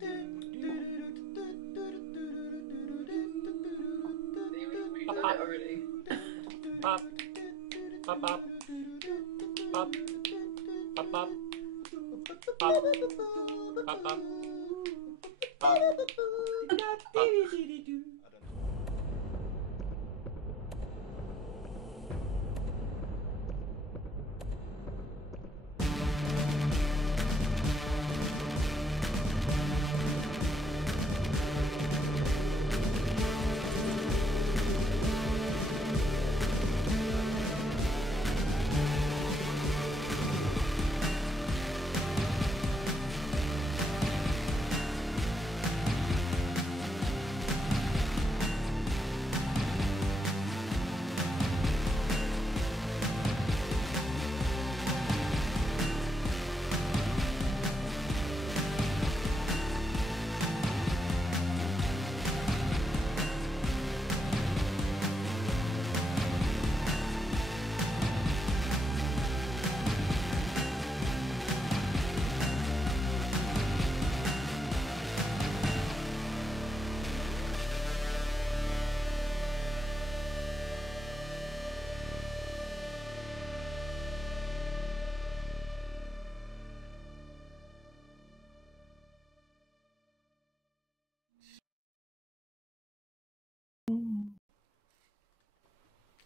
We've done it already. Pop. Pop, pop. Pop. Pop, pop. Pop. Pop, pop. Pop. Pop.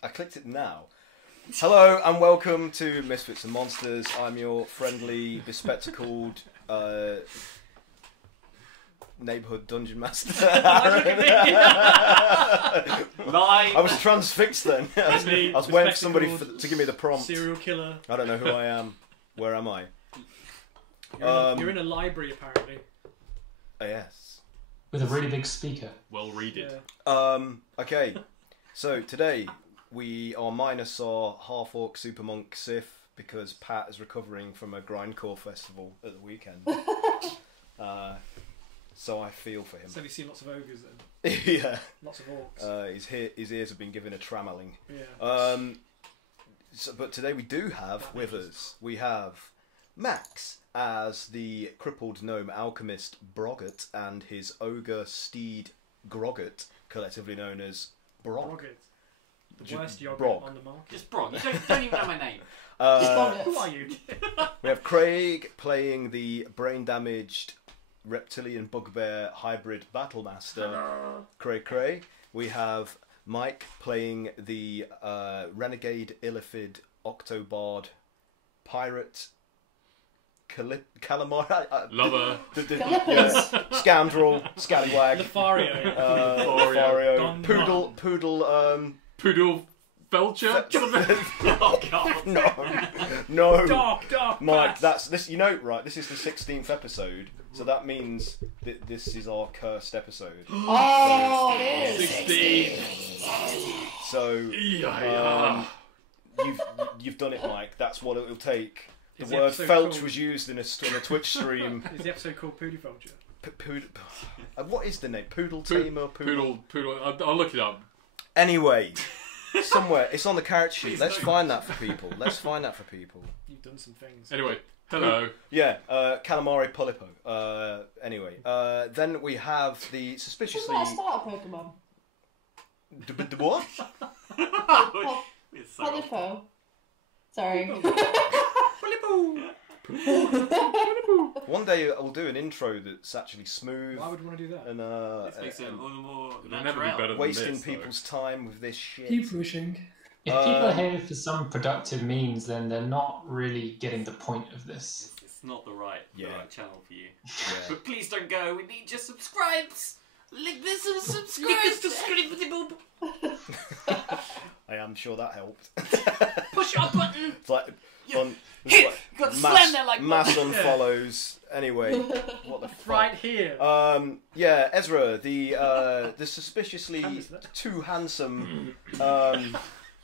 I clicked it now. Hello and welcome to Misfits and Monsters. I'm your friendly, bespectacled neighbourhood dungeon master. I was transfixed then. I was waiting for somebody to give me the prompt. Serial killer. I don't know who I am. Where am I? You're in a library apparently. Yes. With a really big speaker. Well readed. Yeah. Okay. So today we are minus our half-orc super monk Sif because Pat is recovering from a grindcore festival at the weekend. So I feel for him. So have you seen lots of ogres then? Yeah. Lots of orcs. His ears have been given a trammeling. Yeah. But today we do have with us, we have Max as the crippled gnome alchemist Broggett and his ogre steed Groggett, collectively known as Brog. Broggett. The worst yogurt Brog. on the market. Just Brog. You don't even know my name. Who are you? We have Craig playing the brain-damaged reptilian bugbear hybrid battlemaster, Cray. We have Mike playing the renegade illithid octobard pirate calamari Lover. Scoundrel, scallywag, Lefario. Lefario, poodle, Poodle Felcher? Oh god. no. Dark. Mike, that's this. You know, right? This is the 16th episode, so that means that this is our cursed episode. Oh, it is. 16. So you've done it, Mike. That's what it'll take. The Is word episode "felch" called- was used in a Twitch stream. Is the episode called Poodle Felcher? What is the name? Poodle tamer. Poodle. I'll look it up. Anyway, somewhere it's on the character sheet. Let's find that for people. You've done some things. Anyway, hello. Yeah, calamari polypo. Anyway, then we have the suspiciously. Isn't that a starter Pokemon? The what? Polypo. Sorry. One day I will do an intro that's actually smooth. Why would you want to do that? And This makes it all the more It'll never be better than wasting this, people's time with this shit. Keep pushing. If people are here for some productive means, then they're not really getting the point of this. It's not the right channel for you. Yeah. But please don't go. We need your subscribes. Lick this and subscribe. I am sure that helped. Push our button. It's like Got to slam there like mass unfollows. Anyway, what the fuck? Right here. Yeah, Ezra, the suspiciously too handsome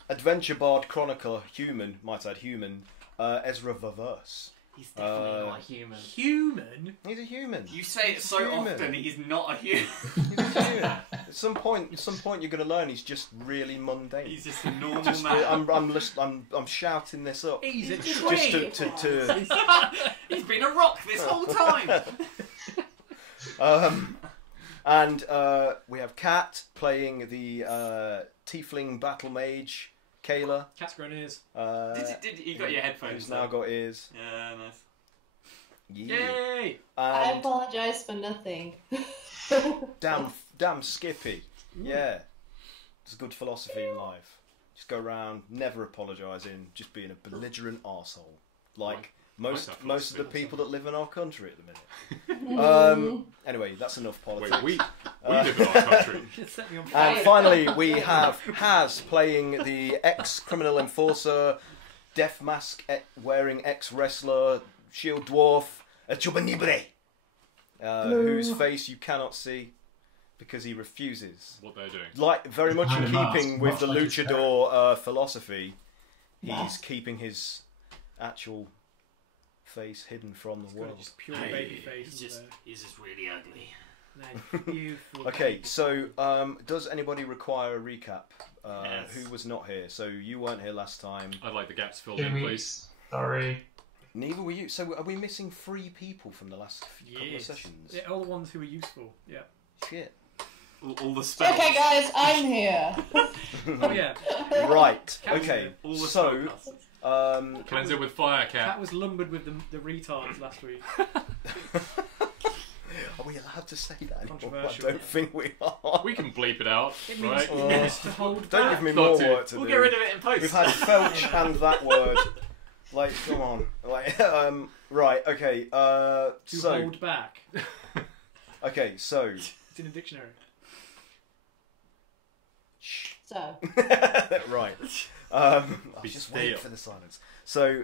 adventure bard chronicler human, might add human, Ezra Ververse. He's definitely not a human. Human? He's a human. You say it so often. He's not a human. He's a human. At some point, you're going to learn he's just really mundane. He's just a normal man. I'm shouting this up. He's a Just tree. to He's been a rock this whole time. And we have Kat playing the tiefling battle mage, Kaeyla. Cat's grown ears. Did you got your headphones? Who's now got ears. Yeah, nice. Yeah. Yay! I And apologize for nothing. damn Skippy. Yeah. It's a good philosophy in life. Just go around, never apologising, just being a belligerent arsehole. Like most of the people that live in our country at the minute. Anyway, that's enough politics. Wait, we live in our country. Set me on fire. And finally, we have Haz playing the ex-criminal enforcer, death mask wearing ex-wrestler, shield dwarf, a Chubanibre, whose face you cannot see because he refuses. What they're doing. Like very much in keeping with the much like his luchador philosophy, he's Mask. keeping his actual face hidden from the He's got world. just pure baby face. He's just really ugly. Beautiful. Okay, so does anybody require a recap? Yes. Who was not here? So you weren't here last time. I'd like the gaps filled 2 in, please. weeks. Sorry. Neither were you. So are we missing 3 people from the last couple of Yes. sessions? Yeah, all the ones who were useful. Yeah. Shit. All the spells. Okay, guys, I'm here. Oh yeah. Right. Cat was Okay. here. All the So spellcasters. Cleanse it with fire, Cat cat. was lumbered with the retards last week. are we allowed to say that anymore? I Controversial. don't think we are. We can bleep it out, It means, right? it means to hold Don't back. give me Not more to. work to We'll do. get rid of it in post. We've had felch and that word. Like, come on. Like, right. Okay. To So. hold back. Okay. So. It's in a dictionary. So, Right. I Be was just still. waiting for the silence. So,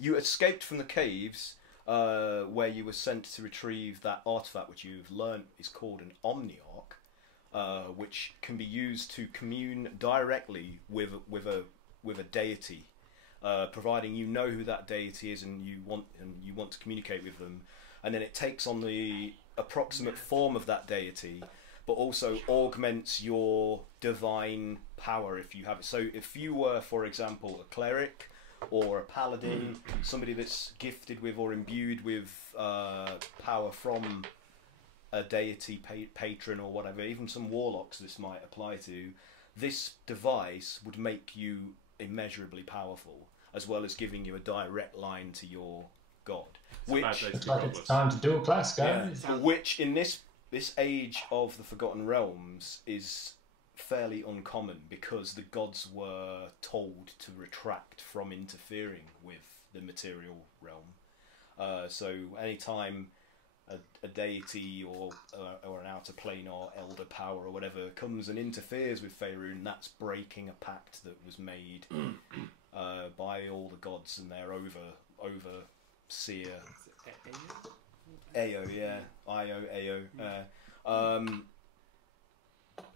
you escaped from the caves where you were sent to retrieve that artefact, which you've learnt is called an Omniark, which can be used to commune directly with a deity, providing you know who that deity is and you want to communicate with them, and then it takes on the approximate form of that deity, but also augments your divine power if you have it. So if you were, for example, a cleric or a paladin, somebody that's gifted with or imbued with power from a deity, patron or whatever, even some warlocks this might apply to, this device would make you immeasurably powerful, as well as giving you a direct line to your god. It's a bad day to Looks be like it's godless. time to dual class, guys. Which in this age of the Forgotten Realms is fairly uncommon, because the gods were told to retract from interfering with the material realm. So anytime a deity or an outer plane or elder power or whatever comes and interferes with Faerun, that's breaking a pact that was made by all the gods and their overseer. Ao, yeah. Io, Ao.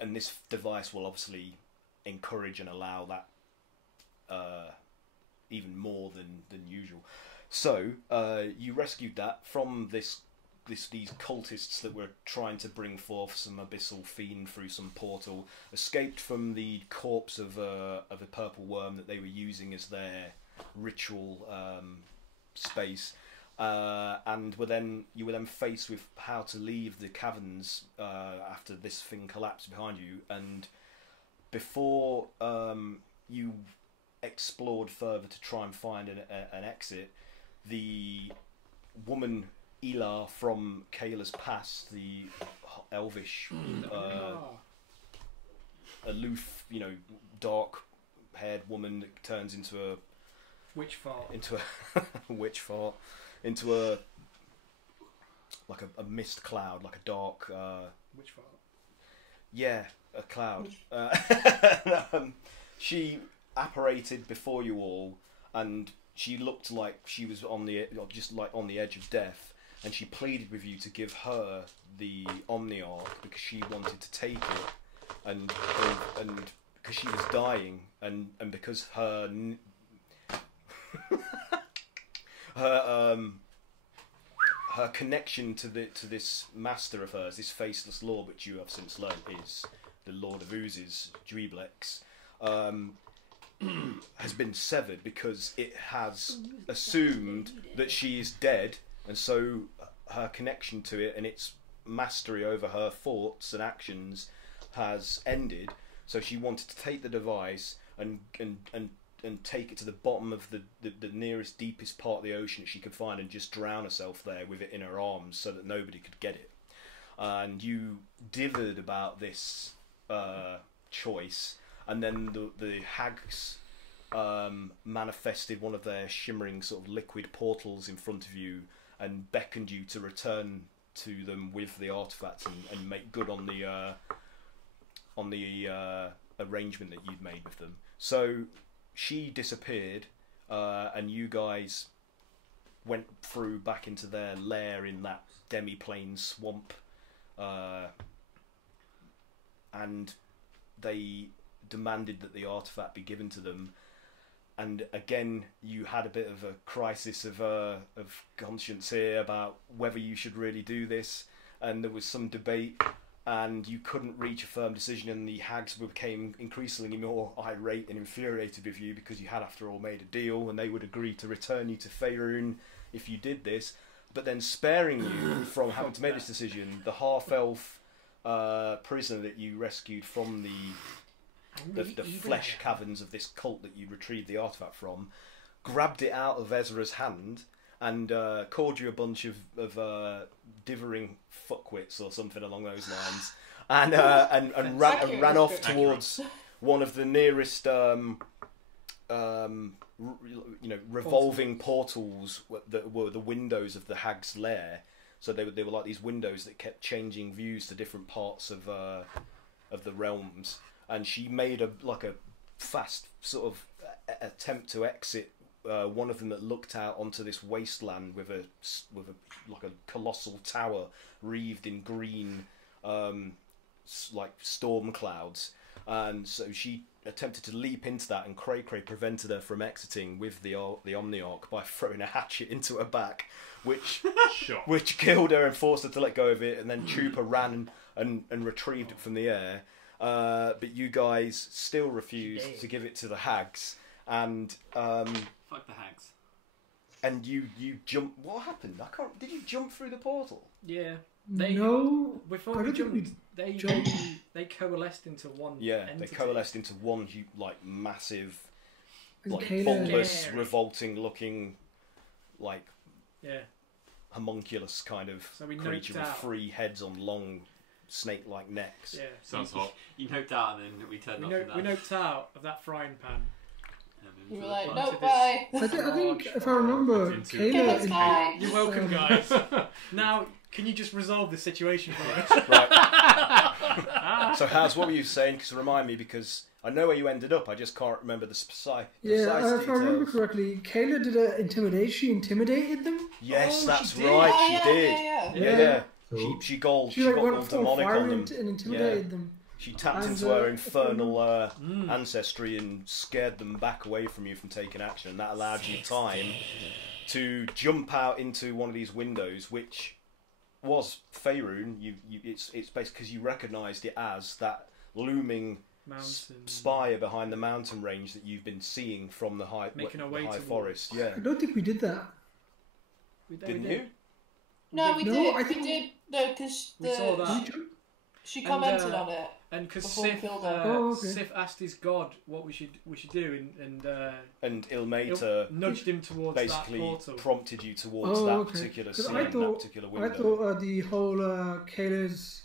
And this device will obviously encourage and allow that even more than usual. So, you rescued that from these cultists that were trying to bring forth some abyssal fiend through some portal, escaped from the corpse of a purple worm that they were using as their ritual space. And you were then faced with how to leave the caverns after this thing collapsed behind you. And before you explored further to try and find an exit, the woman Ela from Kaeyla's past, the elvish, aloof, dark-haired woman that turns into a Witch fart. witch fart. Into a mist cloud, like a dark Witch fart. yeah, a cloud. She apparated before you all, and she looked like she was on the edge of death, and she pleaded with you to give her the Omniark because she wanted to take it, and because she was dying, and because her her connection to this master of hers, this faceless lord, which you have since learned is the Lord of Oozes, Juiblex, has been severed because it has assumed that she is dead, and so her connection to it and its mastery over her thoughts and actions has ended. So she wanted to take the device and take it to the bottom of the nearest, deepest part of the ocean that she could find and just drown herself there with it in her arms so that nobody could get it. And you dithered about this choice, and then the Hags manifested one of their shimmering sort of liquid portals in front of you and beckoned you to return to them with the artifacts and make good on the arrangement that you'd made with them. So she disappeared, and you guys went through back into their lair in that demi-plane swamp, and they demanded that the artifact be given to them. And again, you had a bit of a crisis of conscience here about whether you should really do this, and there was some debate, and you couldn't reach a firm decision, and the Hags became increasingly more irate and infuriated with you because you had, after all, made a deal, and they would agree to return you to Faerun if you did this, but then sparing you from having to make this decision. The half-elf prisoner that you rescued from the flesh caverns of this cult that you retrieved the artifact from, grabbed it out of Ezra's hand and called you a bunch of dithering fuckwits or something along those lines, and ran off towards one of the nearest revolving portals that were the windows of the Hag's lair. So they were like these windows that kept changing views to different parts of the realms. And she made a fast sort of attempt to exit one of them that looked out onto this wasteland with a colossal tower wreathed in green like storm clouds. And so she attempted to leap into that, and Cray prevented her from exiting with the Omniark by throwing a hatchet into her back, which killed her and forced her to let go of it. And then Chupa ran and retrieved it from the air. But you guys still refused to give it to the Hags, and fuck the Hags. And you jump. What happened? I can't. Did you jump through the portal? Yeah. No. Before we jumped, they coalesced into one. Yeah, entity. they coalesced into one massive, And like Kaeyla- bulbous, revolting-looking, like homunculus kind of So we creature noped with out. 3 heads on long, snake-like necks. Yeah. Sounds hot. You noped out and then we turned off from that. We noped out of that frying pan. We were like, Onto no, this- bye. I think if I remember, Into- Give Kaeyla us bye. You're welcome, guys. Now, can you just resolve this situation for us? Right. So, Haz, what were you saying? Because remind me, because I know where you ended up. I just can't remember the precise if I remember details. correctly, Kaeyla did an intimidation. She intimidated them. Yes, Oh, that's she did. right. Oh, She yeah, did. yeah. Yeah. Cool. She got She went all full demonic fire on them. and intimidated them. She tapped And, into her if infernal ancestry and scared them back away from you from taking action, and that allowed you time to jump out into one of these windows, which was Faerun. It's basically because you recognised it as that looming Mountain. spire behind the mountain range that you've been seeing from the high Making our way towards. forest. Yeah, I don't think we did that. didn't you? No, we No, did. I think- we did. No, because We saw that. she And, commented on it. And because Before we Sif, killed her. Oh, okay. Sif asked his god what we should do, And Ilmater nudged him towards basically that portal. prompted you towards Oh, that okay. particular 'Cause scene, I that thought- particular I window. thought the whole Kaela's.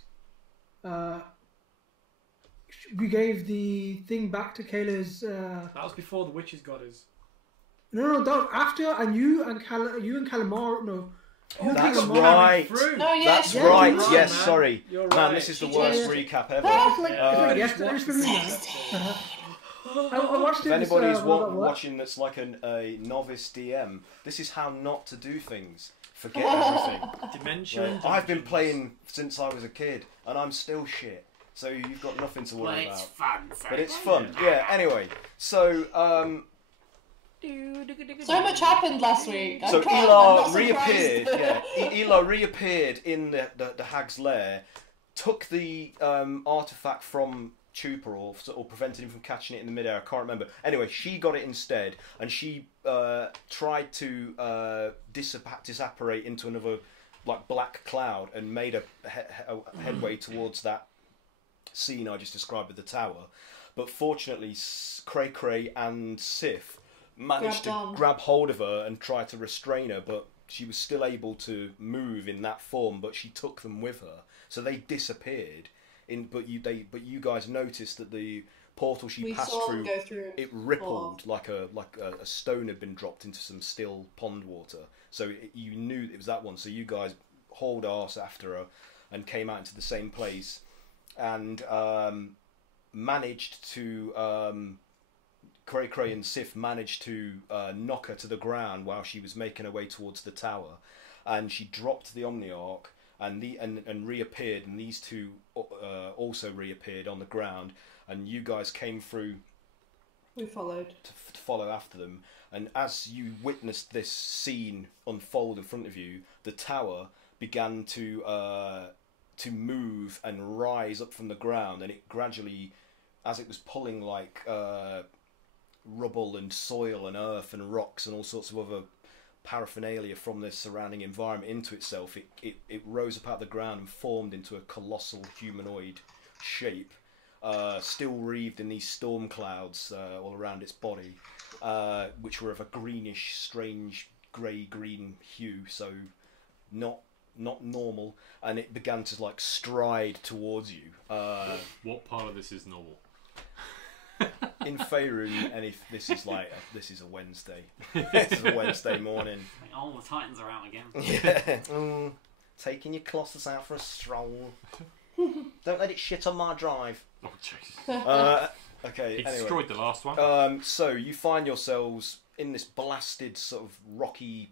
We gave the thing back to Kaela's. That was before the witches got us. No, that was after, and you and Calamar. No. You and That's Calamar- right. Through. No, yeah, That's she right. did. Yes, man. sorry, You're man. right. This is the She worst did. recap ever. It's like, Uh, it's like I yesterday. just It's been that. I watched If it. anybody's what? watching that's like a novice DM, this is how not to do things. Forget everything. Dementia. Like, and I've been dungeons. playing since I was a kid, and I'm still shit. So you've got nothing to Well, worry it's about. fun. But it's fun. Yeah. Anyway, so So much happened last week. So I'm not Elar surprised. reappeared. Yeah, Elar reappeared in the Hag's lair, took the artifact from Chupa or prevented him from catching it in the midair. I can't remember. Anyway, she got it instead, and she tried to disapparate into another like black cloud and made a headway towards that scene I just described with the tower. But fortunately, Cray Cray and Sif managed to grab hold of her and try to restrain her, but she was still able to move in that form. But she took them with her, so they disappeared. But you guys noticed that the portal she passed through, it rippled like a stone had been dropped into some still pond water. So you knew it was that one. So you guys hauled arse after her and came out into the same place and managed to. Cray Cray and Sif managed to knock her to the ground while she was making her way towards the tower, and she dropped the Omniark and reappeared, and these two also reappeared on the ground, and you guys came through. We followed to follow after them, and as you witnessed this scene unfold in front of you, the tower began to move and rise up from the ground, and it gradually, as it was pulling like rubble and soil and earth and rocks and all sorts of other paraphernalia from the surrounding environment into itself, it rose up out of the ground and formed into a colossal humanoid shape, still wreathed in these storm clouds all around its body, which were of a greenish, strange grey-green hue, so not normal, and it began to like stride towards you. What part of this is normal? In Faerun, and if this is a Wednesday, this is a Wednesday morning. All the Titans are out again. Yeah, taking your colossus out for a stroll. Don't let it shit on my drive. Oh jeez. Okay. He anyway. destroyed the last one. So you find yourselves in this blasted sort of rocky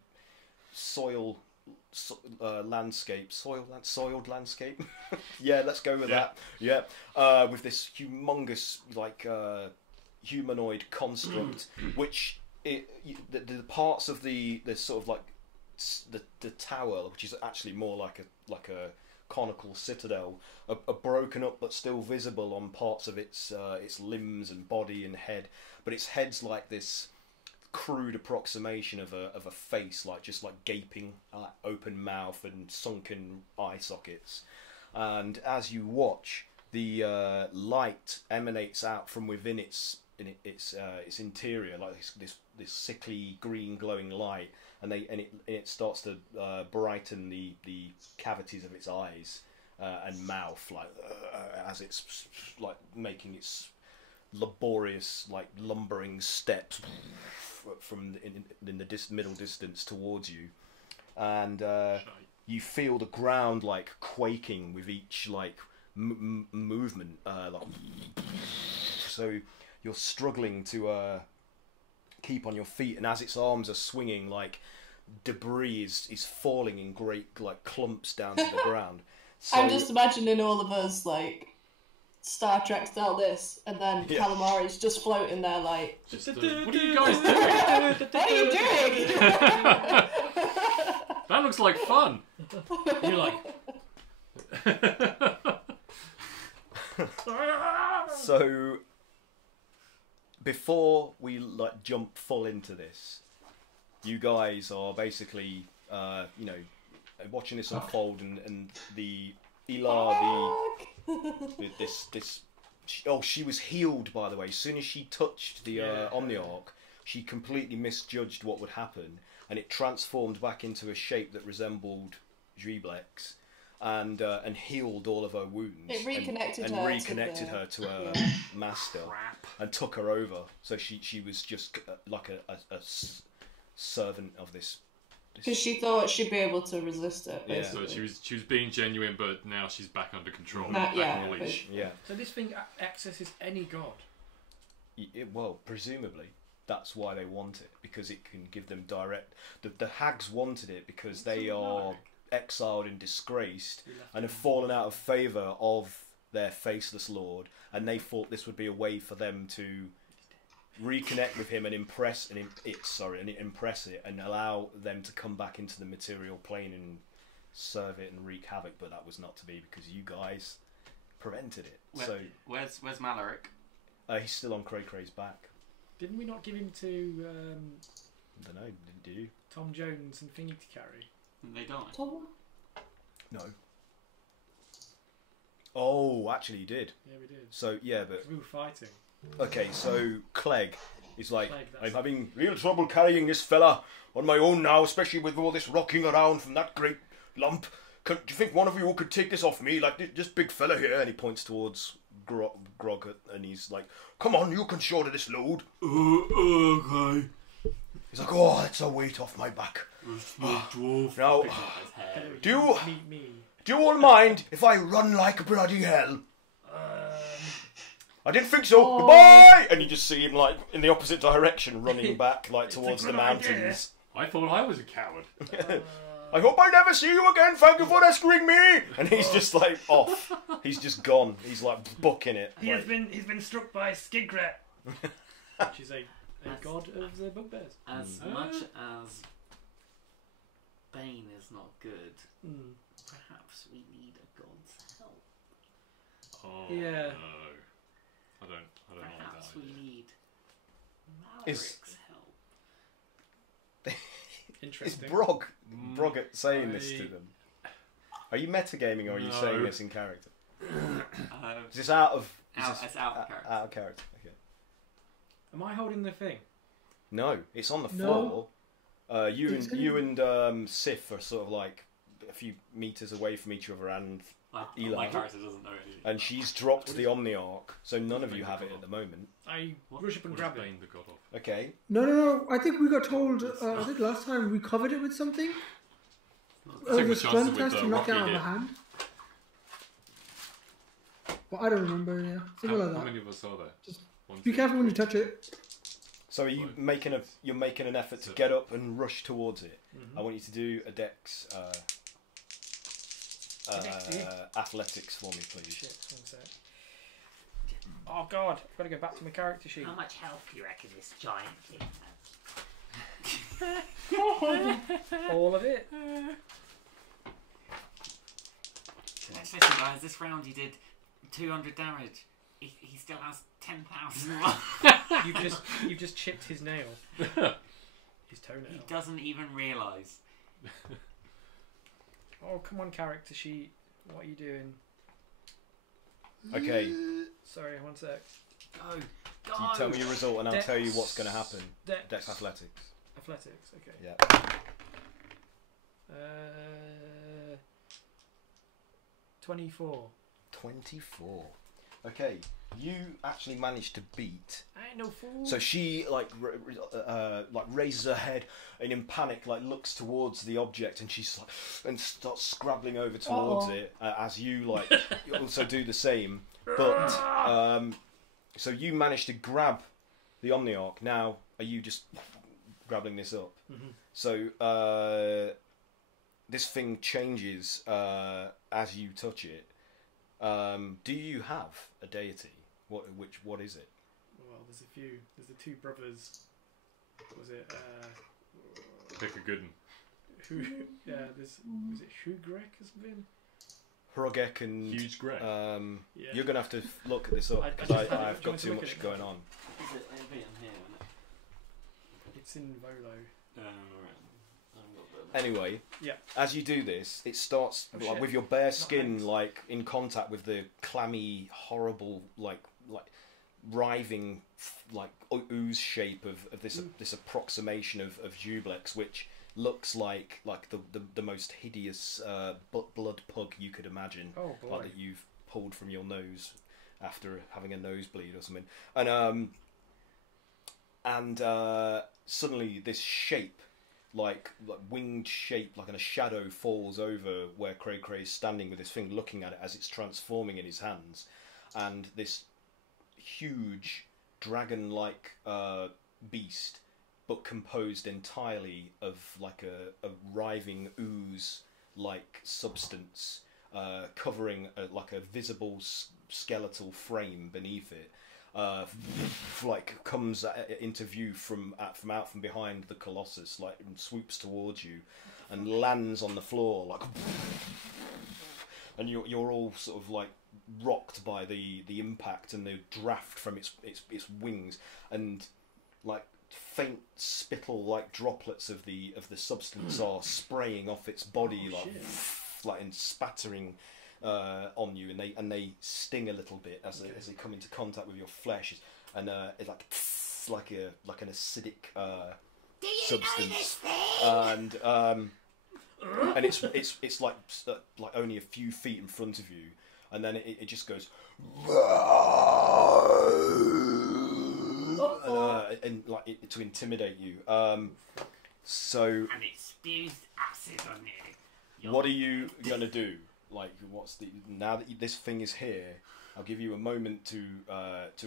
soil. Landscape, soiled landscape. Yeah, let's go with that. Yeah, with this humongous like humanoid construct, which the parts of the sort of like the tower, which is actually more like a conical citadel, are broken up but still visible on parts of its limbs and body and head. But its head's like this crude approximation of a face, like just like gaping open mouth and sunken eye sockets, and as you watch, the light emanates out from within its interior, like this sickly green glowing light, and it starts to brighten the cavities of its eyes and mouth, like as it's like making its laborious like lumbering steps from in the middle distance towards you, and you feel the ground like quaking with each like movement, like so you're struggling to keep on your feet, and as its arms are swinging, like debris is falling in great like clumps down to the ground. So, I'm just imagining all of us like Star Trek style this, and then Calamari's just floating there like. What are you guys doing? What are you doing? That looks like fun. You're like. So before we like jump full into this, you guys are basically watching this unfold, and the Elar, she was healed, by the way. As soon as she touched the Omniark, she completely misjudged what would happen, and it transformed back into a shape that resembled Juiblex, and healed all of her wounds. It reconnected her to her master, and took her over. So she was just like a servant of this. Because she thought she'd be able to resist it. Yeah. So she was being genuine, but now she's back under control. Back on the leash. Yeah. So this thing accesses any god? Well, presumably. That's why they want it, because it can give them direct... The Hags wanted it because they are exiled and disgraced and have fallen out of favour of their Faceless Lord, and they thought this would be a way for them to reconnect with him and impress it, and allow them to come back into the material plane and serve it and wreak havoc. But that was not to be, because you guys prevented it. Where's Malaric? He's still on Cray Cray's back. Didn't we not give him to I don't know, did you? Tom Jones and Thingy to carry? They died. Tom? No. Oh, actually, you did. Yeah, we did. So yeah, but We were fighting. okay. So Clegg is like, Clegg, that's I'm it. having real trouble carrying this fella on my own now, especially with all this rocking around from that great lump. Do you think one of you could take this off me, like this big fella here? And he points towards Grogget, and he's like, "Come on, you can shoulder this load." Okay. He's like, "Oh, that's a weight off my back." Dwarf. Now, His hair. do you Meet me. do you all mind if I run like bloody hell? I didn't think so. Goodbye. And you just see him like in the opposite direction, running back like towards the good mountains. I thought I was a coward. I hope I never see you again. Thank you for rescuing me. And he's just like off. He's just gone. He's like booking it. He's Like, been struck by Skigret, which is a god of the bugbears. As much as Bane is not good, perhaps we need a god's help. Oh, Yeah. no. I don't like Perhaps that. we need Is- Mavericks' help. is Interesting. Brogget saying this to them? Are you metagaming or are you No. saying this in character? Um, Is this out of? it's out of character. Out of character. Okay. Am I holding the thing? No, it's on the No. floor. You It's and Sif are sort of like a few meters away from each other, and Eli. My character doesn't know anything. and she's dropped the Omniark, so none of you have it at the moment. I What- rush up and what grab is it. Bane the god of? Okay. No. I think we got told. I think last time we covered it with something. Take The the strength chances with test the to knock it rocky out of hit. a hand. But I don't remember. Yeah, something How like that. many of us are there? Just One, Be two, careful when you three. touch it. So are you Right. you're making an effort to So- get up and rush towards it? Mhm. I want you to do a Dex athletics for me, please. Shit, one sec. Oh god, I've got to go back to my character sheet. How much health do you reckon this giant thing has? All of it. Listen, guys, this round he did 200 damage. He still has 10,000 left. You've just chipped his nail. His He toenail. doesn't even realise. Oh come on, character sheet. What are you doing? Okay. Sorry, one sec. Go! Go! You tell me your result, and I'll Dex. tell you what's going to happen. Dex. Dex athletics. Athletics. Okay. Yeah. 24. 24. Okay. You actually managed to beat. I ain't no fool. So she like raises her head and in panic like looks towards the object, and she's like and starts scrabbling over towards it as you like also do the same. But so you managed to grab the Omniark. Now are you just grabbing this up? Mhm. So this thing changes as you touch it. Do you have a deity? What is it? Well, there's a few. There's the two brothers. What was it? Pick a good one. Who? Yeah. Was it Hugrek or something? Hrogek and Huge grey. Yeah. You're gonna have to look this up I because just- do you I've want got to too look at much it? going on. Is it it'll be in here? It's in Volo. Anyway, Yeah. as you do this, it starts Oh, like, shit. with your bare Not skin Hags. like in contact with the clammy, horrible, like writhing, like ooze shape of this approximation of Juiblex, which looks like the most hideous blood pug you could imagine. Oh boy. Like that you've pulled from your nose after having a nosebleed or something, and suddenly this shape, like winged shape, like in a shadow, falls over where Cray is standing with this thing, looking at it as it's transforming in his hands, and this huge dragon-like beast, but composed entirely of like a writhing ooze-like substance, covering like a visible skeletal frame beneath it, like comes into view from out from behind the colossus, like and swoops towards you, and lands on the floor like, and you're all sort of like rocked by the impact and the draft from its wings, and like faint spittle like droplets of the substance are spraying off its body, Oh, like shit. like and spattering on you, and they sting a little bit as they come into contact with your flesh, and it's like an acidic substance, and it's like only a few feet in front of you, and then it just goes and like to intimidate you. So And it spews acid on you. what are you gonna do? Like, now that this thing is here? I'll give you a moment to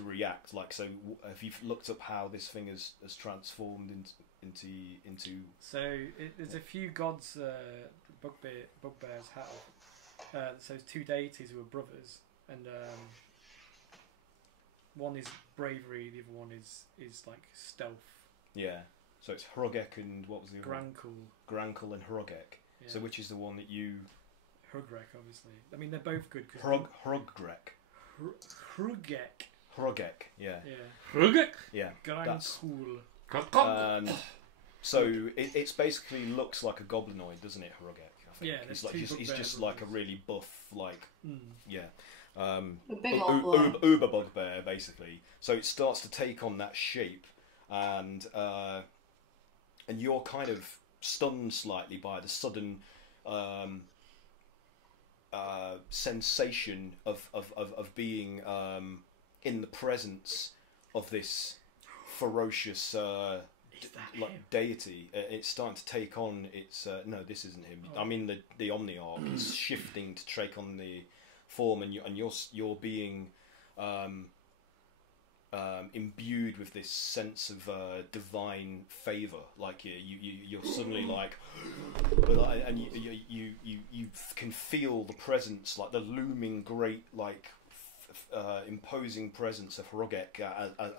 react. Like, so have you looked up how this thing has transformed into? So there's a few gods bugbears have. So it's two deities who are brothers, and one is bravery, the other one is like stealth. Yeah. So it's Hrogek and what was the other one? Grankul and Hrogek. Yeah. So which is the one that you? Hrogrek, obviously. I mean, they're both good. Hrogrek. Hrogek. Yeah. Hrogek. Yeah. Gargantuan. And so it basically looks like a goblinoid, doesn't it, Hrogek? I think. Yeah. He's just like a really buff, like yeah. A big old one. Uber bugbear, basically. So it starts to take on that shape, and you're kind of stunned slightly by the sudden sensation of being in the presence of this ferocious deity. It's starting to take on its. No, this isn't him. I mean the Omniark is shifting to take on the form, and you're being imbued with this sense of divine favour. Like you're suddenly like, and you can feel the presence, like the looming great, like imposing presence of Hrogek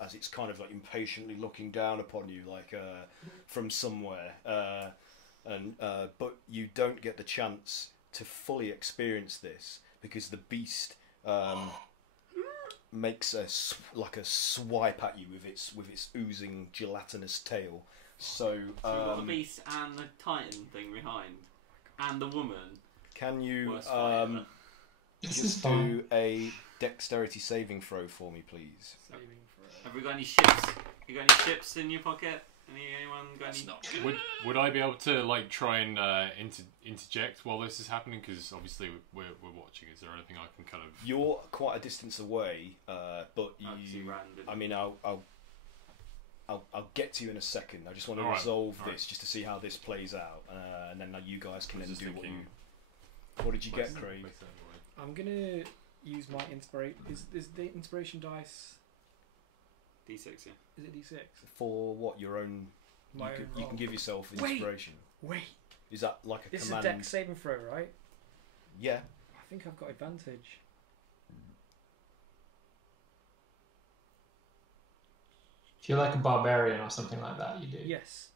as it's kind of like impatiently looking down upon you, like from somewhere. But you don't get the chance to fully experience this because the beast makes a swipe at you with its oozing gelatinous tail. So you've got the beast and the titan thing behind, and the woman. Can you Just do a dexterity saving throw for me, please? Have we got any ships? You got any ships in your pocket? Anyone got any? Would I be able to like try and interject while this is happening? Because obviously we're watching. Is there anything I can kind of? You're quite a distance away, but you. I mean, I'll get to you in a second. I just want to resolve this just to see how this plays out, and then you guys can then do what you. What did you get, Craig? I'm gonna use my inspiration. Is the inspiration dice? D6, yeah. Is it D6? For what? Your own. You can give yourself inspiration. Wait. Is that like a This command? is a dex saving throw, right? Yeah. I think I've got advantage. If you're like a barbarian or something like that, you do. Yes.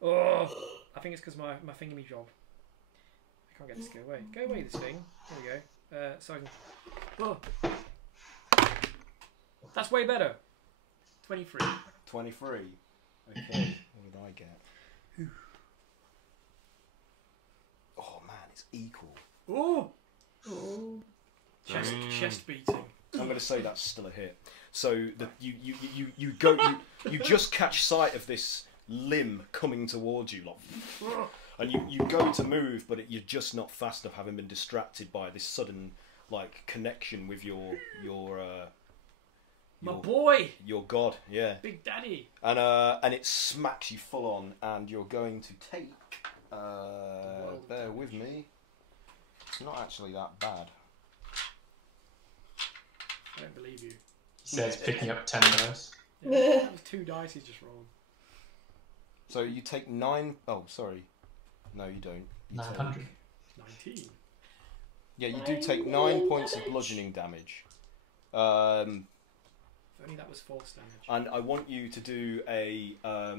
Oh, I think it's because my thingy job. I can't get this to go away. Go away, this thing. There we go. So I can. Oh. That's way better. 23. 23. Okay. What did I get? Oh man, it's equal. Oh. Chest beating. I'm going to say that's still a hit. So you just catch sight of this limb coming towards you, like, and you go to move, but you're just not fast enough, having been distracted by this sudden like connection with your my boy, your god, yeah, Big Daddy, and it smacks you full on, and you're going to take. Bear with me. It's not actually that bad. I don't believe you. He says picking up 10 dice. Yeah, that was 2 dice he's just rolled. So you take 9. Oh, sorry. No, you don't. You 900. 19. Yeah, you do take 9 points of bludgeoning damage. If only that was force damage. And I want you to do a. Why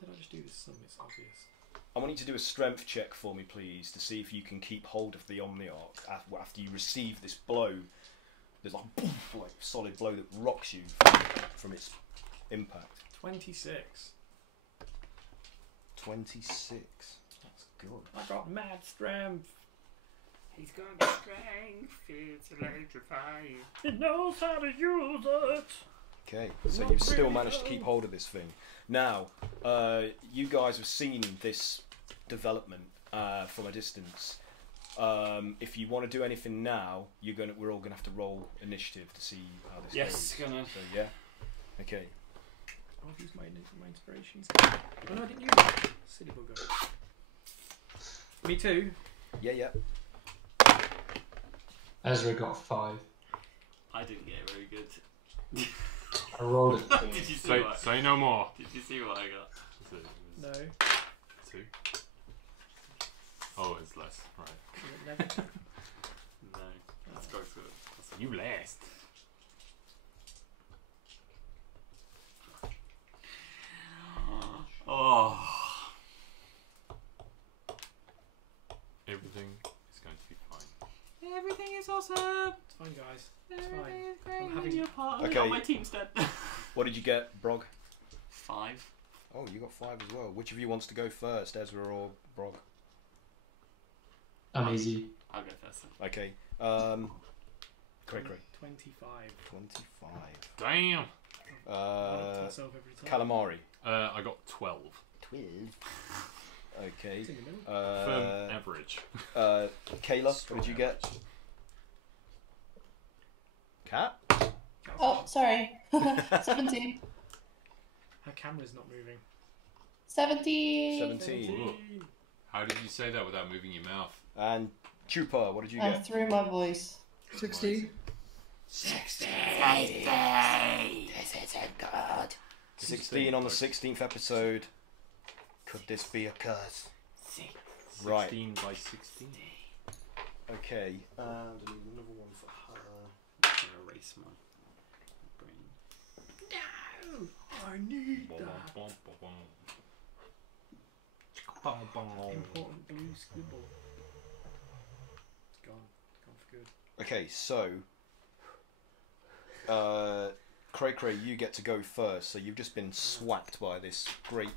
did I just do this sum? It's obvious. I want you to do a strength check for me, please, to see if you can keep hold of the Omniark after you receive this blow. There's like solid blow that rocks you from its impact. 26. 26. God. I got mad strength. He's got the strength to electrify you. He knows how to use it. Okay, so you've still managed to keep hold of this thing. Now, you guys have seen this development from a distance. If you want to do anything now, we're all gonna have to roll initiative to see how this Yes, goes. gonna. So yeah. Okay. I've used my inspirations. Oh no, I didn't use it. Silly bugger. Me too. Yeah. Ezra got 5. I didn't get very good. I rolled it. Did you see what? Say no more. Did you see what I got? So it was No. 2. Oh, it's less. Right. Never. No. Let's go for it. You last. Oh. Everything is going to be fine. Everything is awesome. It's fine, guys. It's Everything fine. is great I'm when having- you're part. Okay. Oh, my team's dead. What did you get, Brog? 5. Oh, you got 5 as well. Which of you wants to go first, Ezra or Brog? I'm easy. I'll go first then. Okay. Cray. 25. 25. Damn. I look myself every time. Calamari. I got 12. 12. Okay. It's in the middle. Firm average. Kaeyla, what did you get? Cat? Oh, sorry. 17. Her camera's not moving. 17. 17. How did you say that without moving your mouth? And Chupa, what did you I get? threw my voice. 16. 60. This isn't good. 16 on the 16th episode. Could this be a curse? 16. Right. 16 by 16. Okay. And another one for her. I'm gonna erase my brain. No! I need that. Important blue scribble. It's gone. Gone for good. Okay, so Cray, you get to go first. So you've just been swacked by this great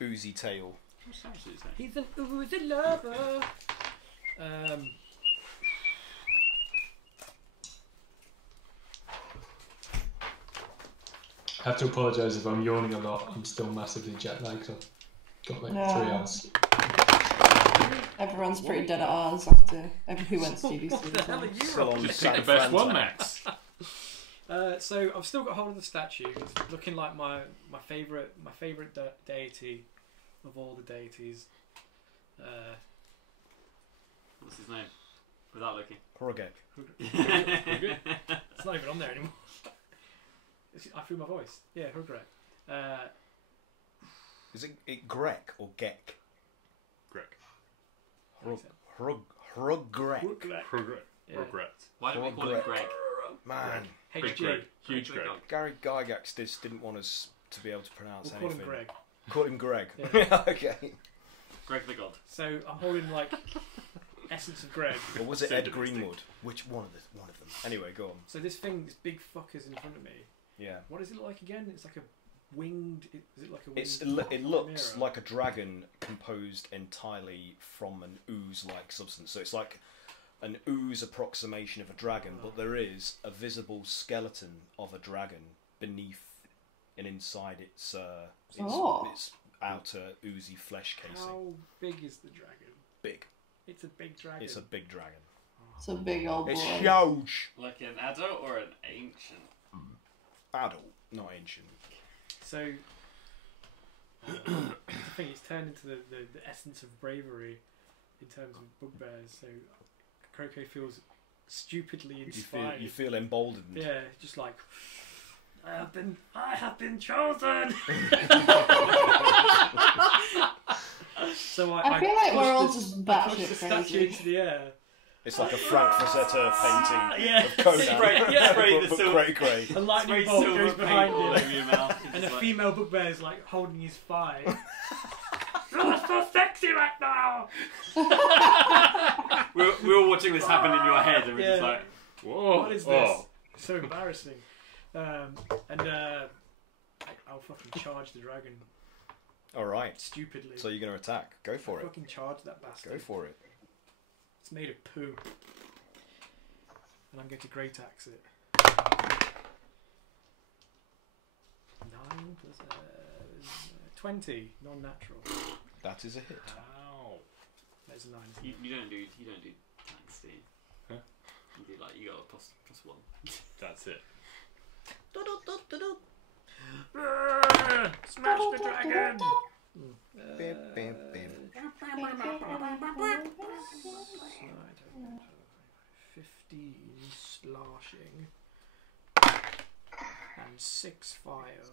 oozy tail. What's that actually say? He's an oozy lover. I have to apologise if I'm yawning a lot. I'm still massively jet lagged. I've got like No. 3 hours. Everyone's pretty dead at ours after who went to GBC. What the hell are you Still on Just San pick the best Fran one, time. Max. So I've still got hold of the statue. It's looking like my favourite deity of all the deities. What's his name? Without looking. Horogek. It's not even on there anymore. I threw my voice. Yeah, Hugret. Is it Grek or Gek? Greg. Hrogrek. Regret. Yeah. Regret. Why don't we call him Greg? Man, Big HG. Greg. Huge Greg. Gary Gygax didn't want us to be able to pronounce We'll call him anything. Greg. Call him Greg. Yeah. Okay. Greg the God. So I'm holding like essence of Greg. Or was it So Ed domestic. Greenwood? Which one of them? Anyway, go on. So this thing, this big fucker's in front of me. Yeah. What does it look like again? It's like a winged. Is it like a winged? It looks chimera? like a dragon composed entirely from an ooze-like substance. So it's like an ooze approximation of a dragon, but there is a visible skeleton of a dragon beneath and inside its outer oozy flesh casing. How big is the dragon? Big. It's a big dragon. It's a big dragon. It's a big old boy. It's huge. Like an adult or an ancient? Adult, not ancient. So I think it's turned into the essence of bravery in terms of bugbears. So Croco feels stupidly inspired. You feel emboldened. Yeah, just like I have been chosen. So I feel like we're all push just I push batshit the statue crazy. into the air. It's like a Frank Frazetta painting Yeah. of Conan. Spray the but silver. Cray. A lightning Spray bolt silver goes paint behind all him, over your mouth. and a It's like- female bugbear is like holding his thigh. You're so sexy right now. we're all watching this happen in your head, and we're just Yeah. like, Whoa. What is this? So embarrassing. I'll fucking charge the dragon. All right. Stupidly. So you're going to attack. Go for it. Fucking charge that bastard. Go for it. It's made of poo. And I'm going to great axe it. 9 plus 20, non-natural. That is a hit. Ow. There's a 9. You don't do tanks, do you? Huh? You do like you got a plus 1. That's it. Smash the dragon! Bim, bim, bim. 15 slashing and 6 fire.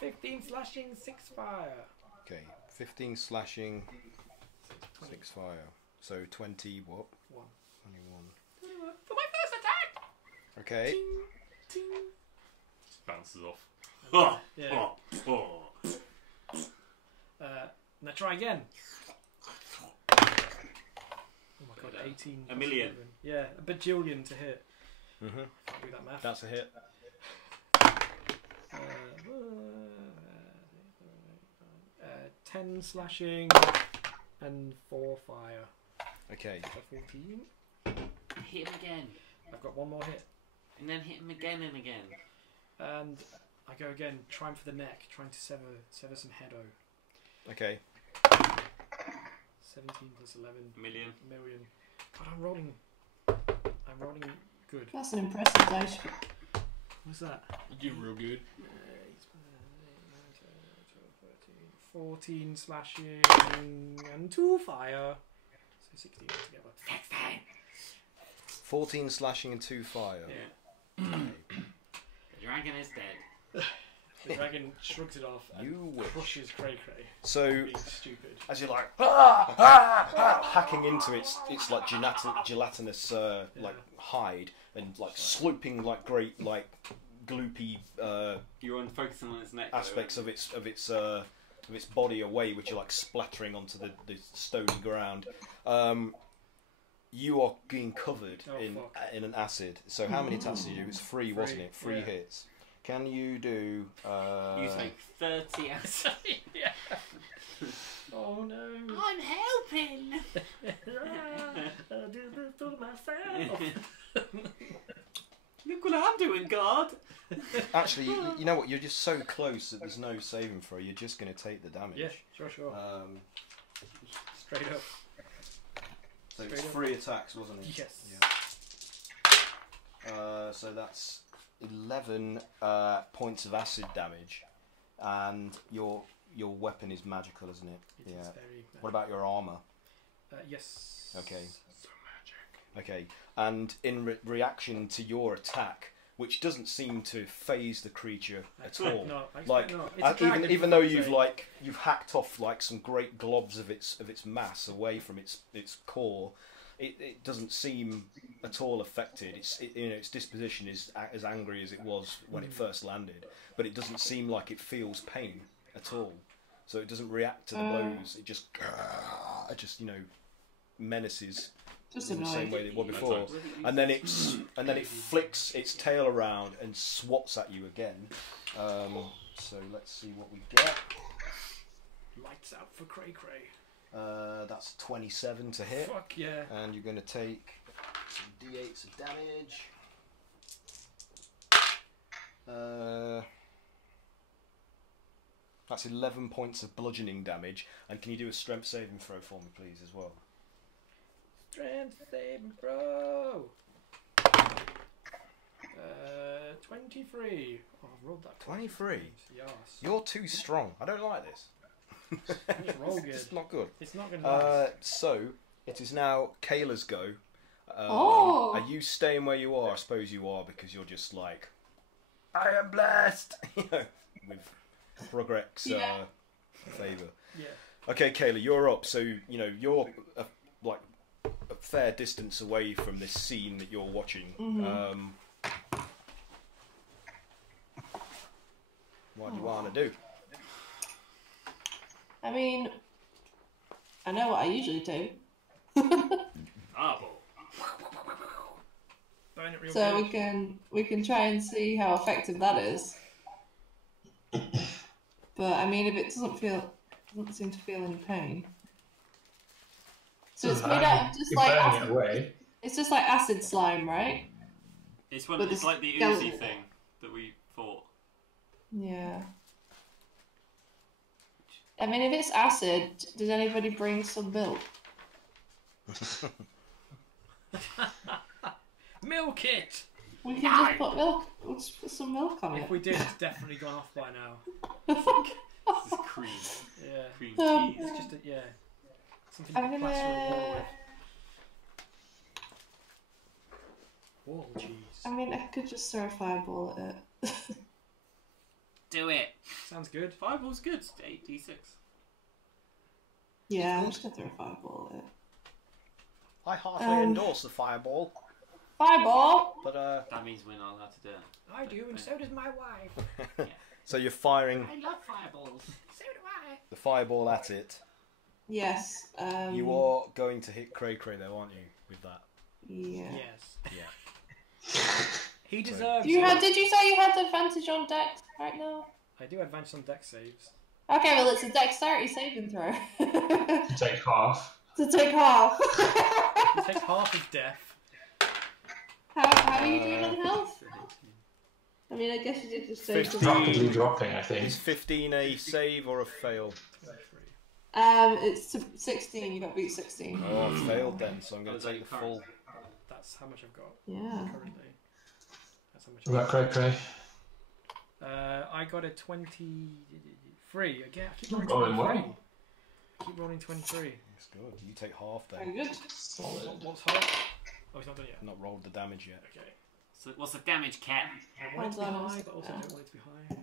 15 slashing, 6 fire. Okay, 15 slashing, 20. 6 fire. So 20 what? 1. 21. For my first attack! Okay. Ting, ting. Just bounces off. Yeah. Now try again. Oh my god, 18. A million. 7. Yeah, a bajillion to hit. Mm-hmm. Can't do that math. That's a hit. 10 slashing and 4 fire. Okay. So 14. Hit him again. I've got one more hit. And then hit him again and again. And I go again, trying for the neck, trying to sever some heado. Okay. 17 plus 11. Million. God, I'm rolling good. That's an impressive dice. What's that? You do real good. 14 slashing and 2 fire. So 16 altogether. 14 slashing and 2 fire. Yeah. The dragon is dead. The dragon shrugs it off and You wish. crushes Cray Cray. So Being stupid. as you're like hacking into its like gelatinous like hide and like sloping like great like gloopy You're on focusing on its neck. aspects of its body away, which are like splattering onto the stony ground. You are being covered in an acid. So how many attacks did you do? It was 3, wasn't it? 3 hits. Can you do? You take 30 acid. Yeah. Oh no! I'm helping. I did this to myself. Look what I'm doing, God. Actually, you know what? You're just so close that there's no saving throw. You're just going to take the damage. Yeah, sure. Straight up. So it's 3 attacks, wasn't it? Yes. Yeah. So that's 11 points of acid damage, and your weapon is magical, isn't it? It is very magical. What about your armor? Yes. Okay. So magic. Okay, and in reaction to your attack, which doesn't seem to phase the creature at all. Like, even though you've hacked off like some great globs of its mass away from its core, it doesn't seem at all affected. Its disposition is as angry as it was when it first landed, but it doesn't seem like it feels pain at all. So it doesn't react to the blows. It just menaces. Just in the same way that it was Annoyed. before, and then it flicks its tail around and swats at you again. So let's see what we get. Lights out for Cray Cray. That's 27 to hit. Fuck yeah. And you're going to take some d8s of damage. That's 11 points of bludgeoning damage. And can you do a strength saving throw for me, please, as well? Strength saving throw. 23. Oh, I've rolled that. 23? Yes. You're too strong. I don't like this. Just roll good. It's not good. It's not going to last. So, it is now Kaeyla's go. Oh! Are you staying where you are? I suppose you are, because you're just like, I am blessed! With Frogrek's favour. Yeah. Okay, Kaeyla, you're up. So, you're like a fair distance away from this scene that you're watching. Mm-hmm. What do you want to do? I mean, I know what I usually do. Burn it real So good. we can try and see how effective that is. But I mean, if it doesn't seem to feel any pain. So it's made out of just You're like burning acid. it away. It's just like acid slime, right? It's one. But It's the like the skeleton- oozy thing that we fought. Yeah. I mean, if it's acid, does anybody bring some milk? Milk it! We can just put milk. We'll just put some milk on If it. we did, it's definitely gone off by now. This is cream. Yeah. Cream Um, cheese. It's just yeah. Something I'm to gonna- plaster a wall with. Wall cheese. I mean, I could just throw a fireball at it. Do it. Sounds good. Fireball's good. 8d6. Yeah, I'm just gonna throw a fireball at it. I heartily endorse the fireball, Fireball! but That means we're not allowed to do it. I do, and so does my wife. so you're firing I love fireballs. So do I. the fireball at it. Yes. You are going to hit Cray Cray though, aren't you? With that, Yeah. Yes. yeah. He deserves Did you say you had advantage on dex right now? I do advance on deck saves. Okay, well it's a dexterity saving throw. Take half. To take half. He takes half his death. How are you doing on health? I mean, I guess you did just say 15. Rapidly dropping, I think. Is 15 a save or a fail? It's 16. You got beat 16. Oh, I failed then, so I'm going Oh, to take the full. That's how much I've got Yeah. currently. That's how much. What about Cray Cray? I got a 23. Again, I keep rolling Rolling 23. well. Keep rolling 23. That's good. You take half Very then. good. Solid. What's hard? Oh, it's not done yet. I've not rolled the damage yet. Okay. So what's the damage, cat? I want it to be Hold on, high, but also yeah. don't want it to be high.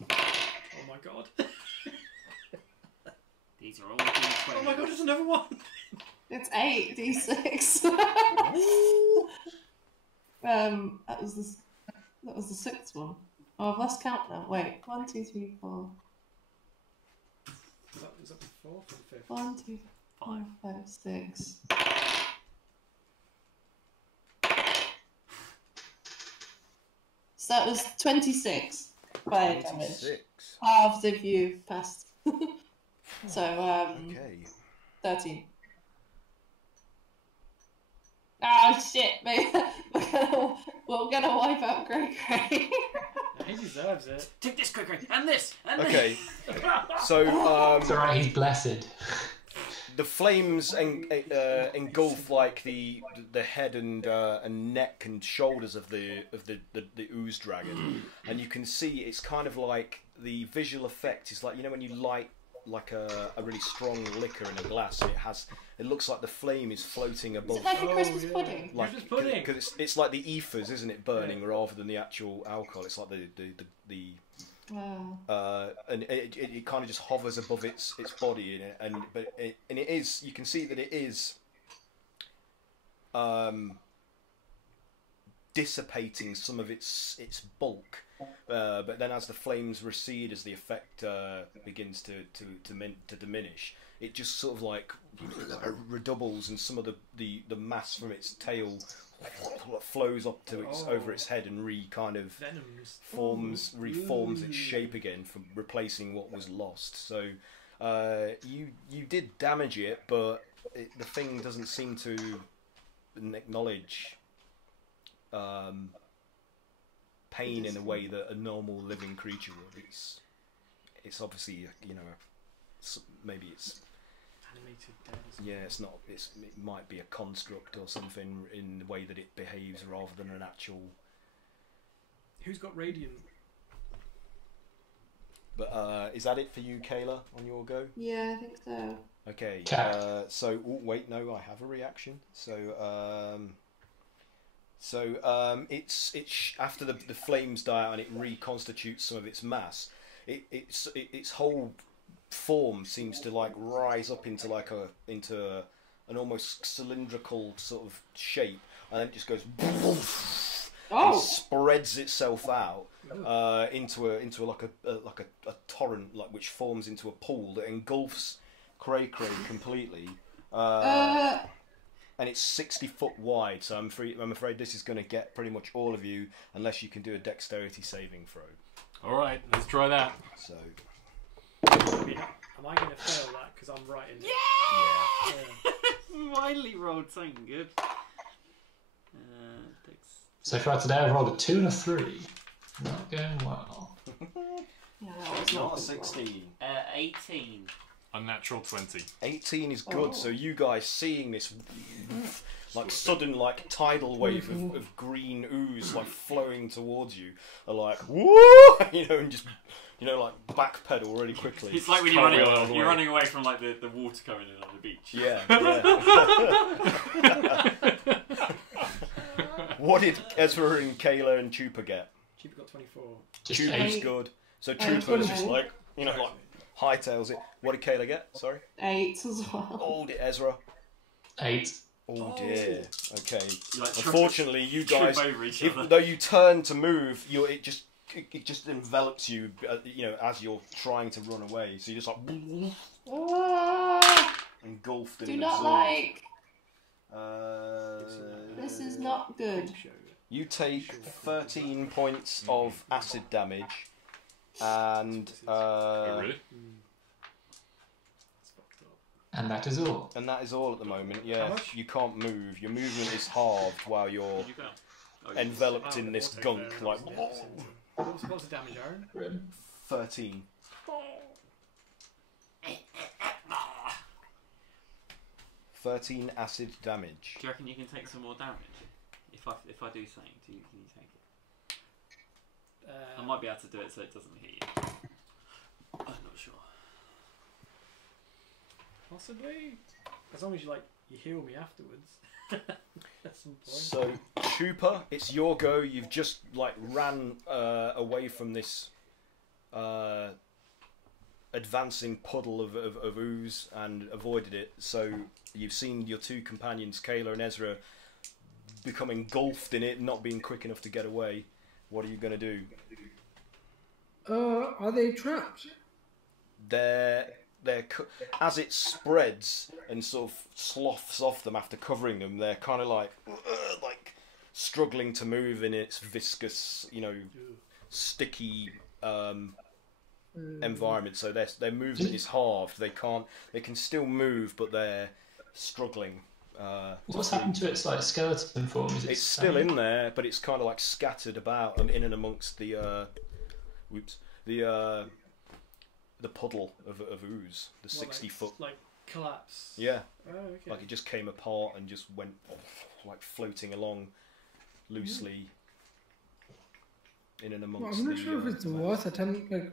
Oh my god. These are all d20. Oh my god, there's another one! It's 8d6. That was the sixth one. Oh, I've lost count now. Wait, 1, 2, 3, 4. Is that the fourth or the fifth? 1, 2, 4, 5, 6. So that was 26 fire damage. 26. Halved if you passed. So, Okay. 13. Ah, shit, mate. We're gonna wipe out Grey Grey. He deserves it. Take this, quicker, and this, and Okay. So, It's alright, he's blessed. the flames engulf like the head and neck and shoulders of the ooze dragon, and you can see it's kind of like the visual effect is like, you know, when you light like a really strong liquor in a glass, it looks like the flame is floating Is above. it like a Christmas pudding? Like, Christmas pudding. Because it's like the ethers, isn't it, burning rather than the actual alcohol. It's like the Wow. and it kind of just hovers above its body, and it is, you can see that it is dissipating some of its bulk, but then as the flames recede, as the effect begins to diminish, it just sort of like redoubles, and some of the mass from its tail flows up to over its head and Venoms. reforms its shape again, from replacing what was lost. So you did damage it, but the thing doesn't seem to acknowledge pain in a way that a normal living creature would. It's obviously, you know, maybe it's Animated dead. yeah, it's not. It might be a construct or something in the way that it behaves, rather than an actual. Who's got radiant? But is that it for you, Kaeyla, on your go? Yeah, I think so. Okay. Cat. So wait, no, I have a reaction. So it's after the flames die out and it reconstitutes some of its mass. Its whole form seems to like rise up into an almost cylindrical sort of shape, and then it just goes and spreads itself out into like a torrent, like, which forms into a pool that engulfs Cray Cray completely. and it's 60 foot wide. So I'm afraid this is going to get pretty much all of you, unless you can do a dexterity saving throw. All right, let's try that. So. I mean, am I going to fail that because I'm right in it? Yeah! Finally rolled something good. So far today I've rolled a 2 and a 3. Not going well. Yeah, that was Not a good 16. 18. Unnatural 20. 18 is good. So you guys seeing this like sudden like tidal wave of green ooze like flowing towards you are like woo, and just like backpedal really quickly. It's like when you're running away from like the water coming in on the beach. Yeah. What did Ezra and Kaeyla and Chupa get? Chupa got 24. Chupa's good. So Chupa's just like hightails it. What did Kaeyla get? Sorry. 8 as well. Oh, did Ezra? 8. Oh dear. Okay. Like Unfortunately, you guys, over each other. though you turn to move, it just envelops you, as you're trying to run away. So you're just like engulfed and Do not absorbed. like. This is not good. You take 13 points of acid damage, and Oh, really? And that is all. and that is all at the moment. Yeah, How much? you can't move. Your movement is halved while you're You go. enveloped in this gunk. Like What's the damage, Aaron? 13. 13 acid damage. Do you reckon you can take some more damage? If I do something, can you take it? I might be able to do it so it doesn't hit you. I'm not sure. Possibly. As long as you heal me afterwards. At some point. So, Chupa, it's your go. You've just ran away from this advancing puddle of ooze and avoided it. So you've seen your two companions, Kaeyla and Ezra, become engulfed in it, not being quick enough to get away. What are you going to do? Are they trapped? They're as it spreads and sort of sloughs off them after covering them, they're kind of like struggling to move in its viscous, sticky environment. So their movement is halved. They can still move, but they're struggling. What's happened to its skeleton form? Is it It's still in there, but it's kind of scattered about and in and amongst the the puddle of ooze, the 60-foot. Collapse. Yeah. Oh, okay. It just came apart and just went floating along loosely in and amongst. I'm not sure if it's worth attempting.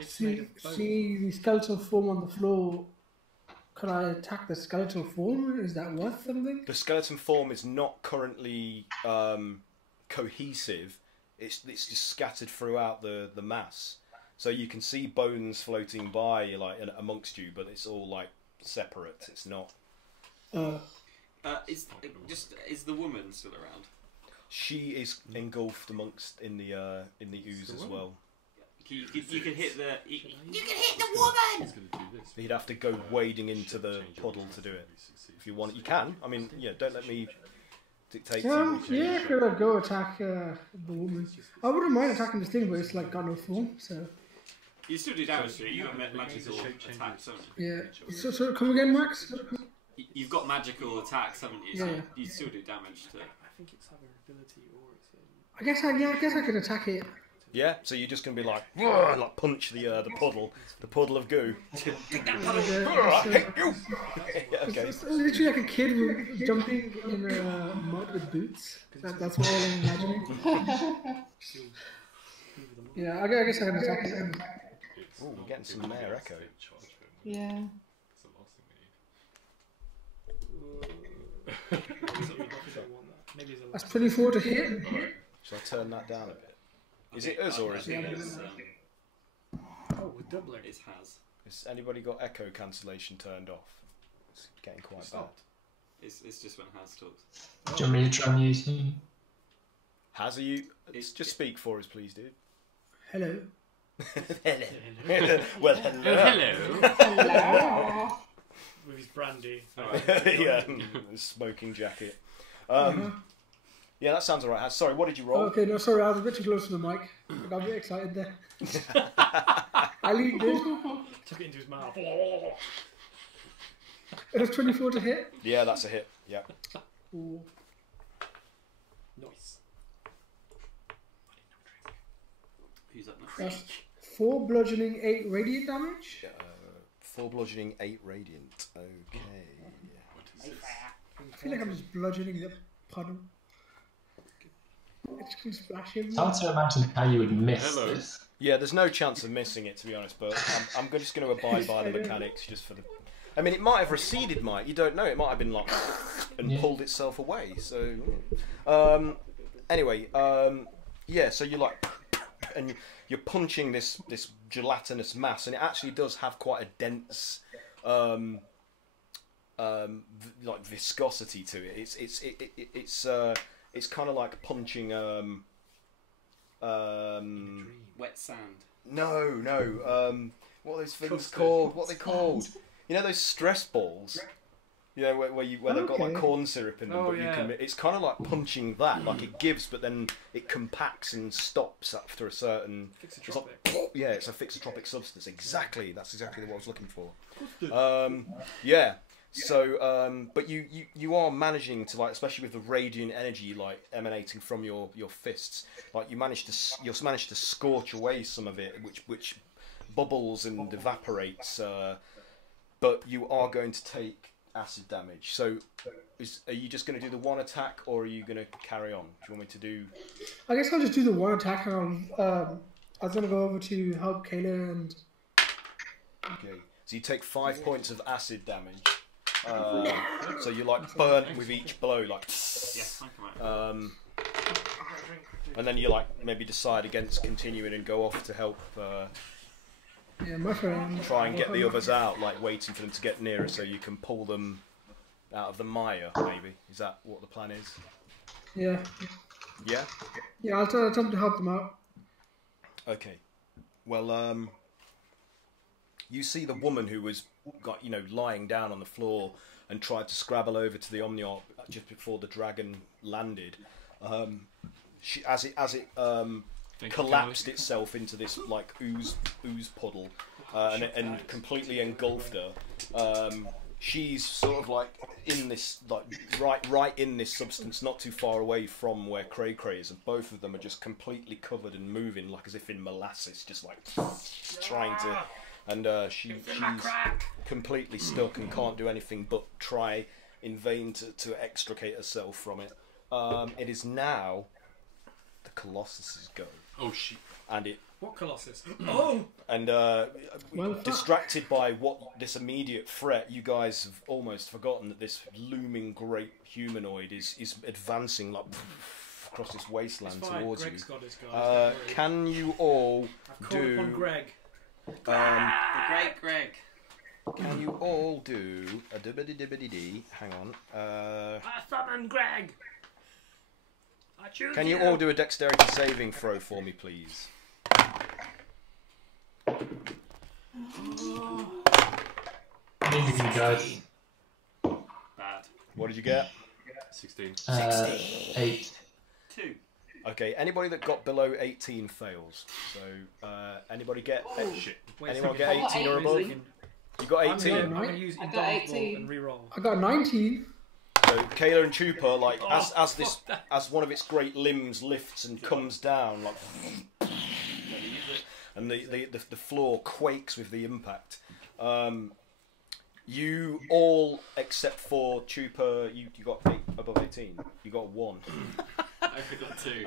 See the skeletal form on the floor. Could I attack the skeletal form? Is that worth something? The skeleton form is not currently cohesive. It's just scattered throughout the mass. So you can see bones floating by amongst you, but it's all separate. It's not. Is the woman still around? She is engulfed in the ooze as well. You can hit the. You can hit the woman. You'd have to go wading into the puddle to do it. If you want, you can. I mean, don't let me dictate to you. Yeah, could I go attack the woman? I wouldn't mind attacking this thing, but it's got no form, so. You still do damage to it. You got magical attacks, haven't you? Yeah. So come again, Max? You've got magical attacks, haven't you? So Yeah. you still do damage to it. I think it's either ability or it's. I guess I could attack it. Yeah, so you're just gonna be punch the puddle of goo. Okay. It's literally like a kid jumping in mud with boots. That's what I'm imagining. Yeah, I guess I can attack it. Oh, we're getting some lair echo. Yeah. That's 24 to hit. Shall I turn that down a bit? Is it us or is it? Oh, we're doubling. It has. Has anybody got echo cancellation turned off? It's getting quite bad. It's just when Has talks. Do you want me to try muting? Has you? Just speak for us, please, dude. Hello. Well, hello. Hello. Hello. with his brandy. Yeah, smoking jacket. Yeah, that sounds alright. Sorry, what did you roll? Okay, no, sorry, I was a bit too close to the mic. I got a bit excited there. I leaned in. Took it into his mouth. It was 24 to hit. Yeah, that's a hit. Yeah. Ooh. Nice. Who's up next? That's 4 bludgeoning, 8 radiant damage. 4 bludgeoning, 8 radiant. Okay. I feel like I'm just bludgeoning the puddle. It's just splashing. It's hard to imagine how you would miss Hello. this. Yeah, there's no chance of missing it, to be honest, but I'm just going to abide by the mechanics just for the... I mean, it might have receded, you don't know. It might have been like... and pulled itself away, so... Anyway, yeah, so you're like... and you're punching this gelatinous mass, and it actually does have quite a dense... like viscosity to it. It's kind of like punching Wet sand. No. What are those things called? What are they called? You know those stress balls? You know where they've got like corn syrup in them, Oh, but yeah. you can. It's kind of like punching that. Like it gives, but then it compacts and stops after a certain. It's like, yeah, it's a fixotropic substance. Exactly. That's exactly what I was looking for. Yeah. So, but you are managing to, like, especially with the radiant energy like emanating from your fists, like you managed to scorch away some of it, which bubbles and evaporates. But you are going to take acid damage. So, are you just going to do the one attack, or are you going to carry on? Do you want me to do? I guess I'll just do the one attack, and I was going to go over to help Kaeyla and. Okay. So you take 5 points of acid damage. So you like burn with each blow, like. Yes, thank you, and then you like maybe decide against continuing and go off to help. Yeah, my friend. Try and get the others out, like waiting for them to get nearer so you can pull them out of the mire, maybe. Is that what the plan is? Yeah. Yeah? Yeah, I'll attempt to help them out. Okay. Well, you see the woman who was lying down on the floor and tried to scrabble over to the Omniark just before the dragon landed. As it collapsed itself into this like ooze puddle and completely engulfed her. She's sort of like in this right in this substance, not too far away from where Cray is, and both of them are just completely covered and moving like as if in molasses, just like trying to. And she's completely stuck and can't do anything but try in vain to extricate herself from it. It is now the Colossus's go. Oh shit! And it. What Colossus? Oh! And distracted by this immediate threat, you guys have almost forgotten that this looming great humanoid is advancing like across this wasteland towards you. Greg's got his guys. Can you all I've called upon Greg. The great Greg. Can you all do a dibbity-dibbity-dee? Hang on. I summon Greg. I choose Can you all do a dexterity saving throw for me, please? Easy, guys. Bad. What did you get? 16. 8. 2. Okay, anybody that got below 18 fails. So, anybody get... Shit. Anyone get 18 or above? 18. You got I'm 18? going to use I got Indomitable 18. and reroll. I got 19. So Kaeyla and Chupa, like, as one of its great limbs lifts and comes down, like... and the floor quakes with the impact. You all, except for Chupa, you got above 18. You got 1. I forgot 2.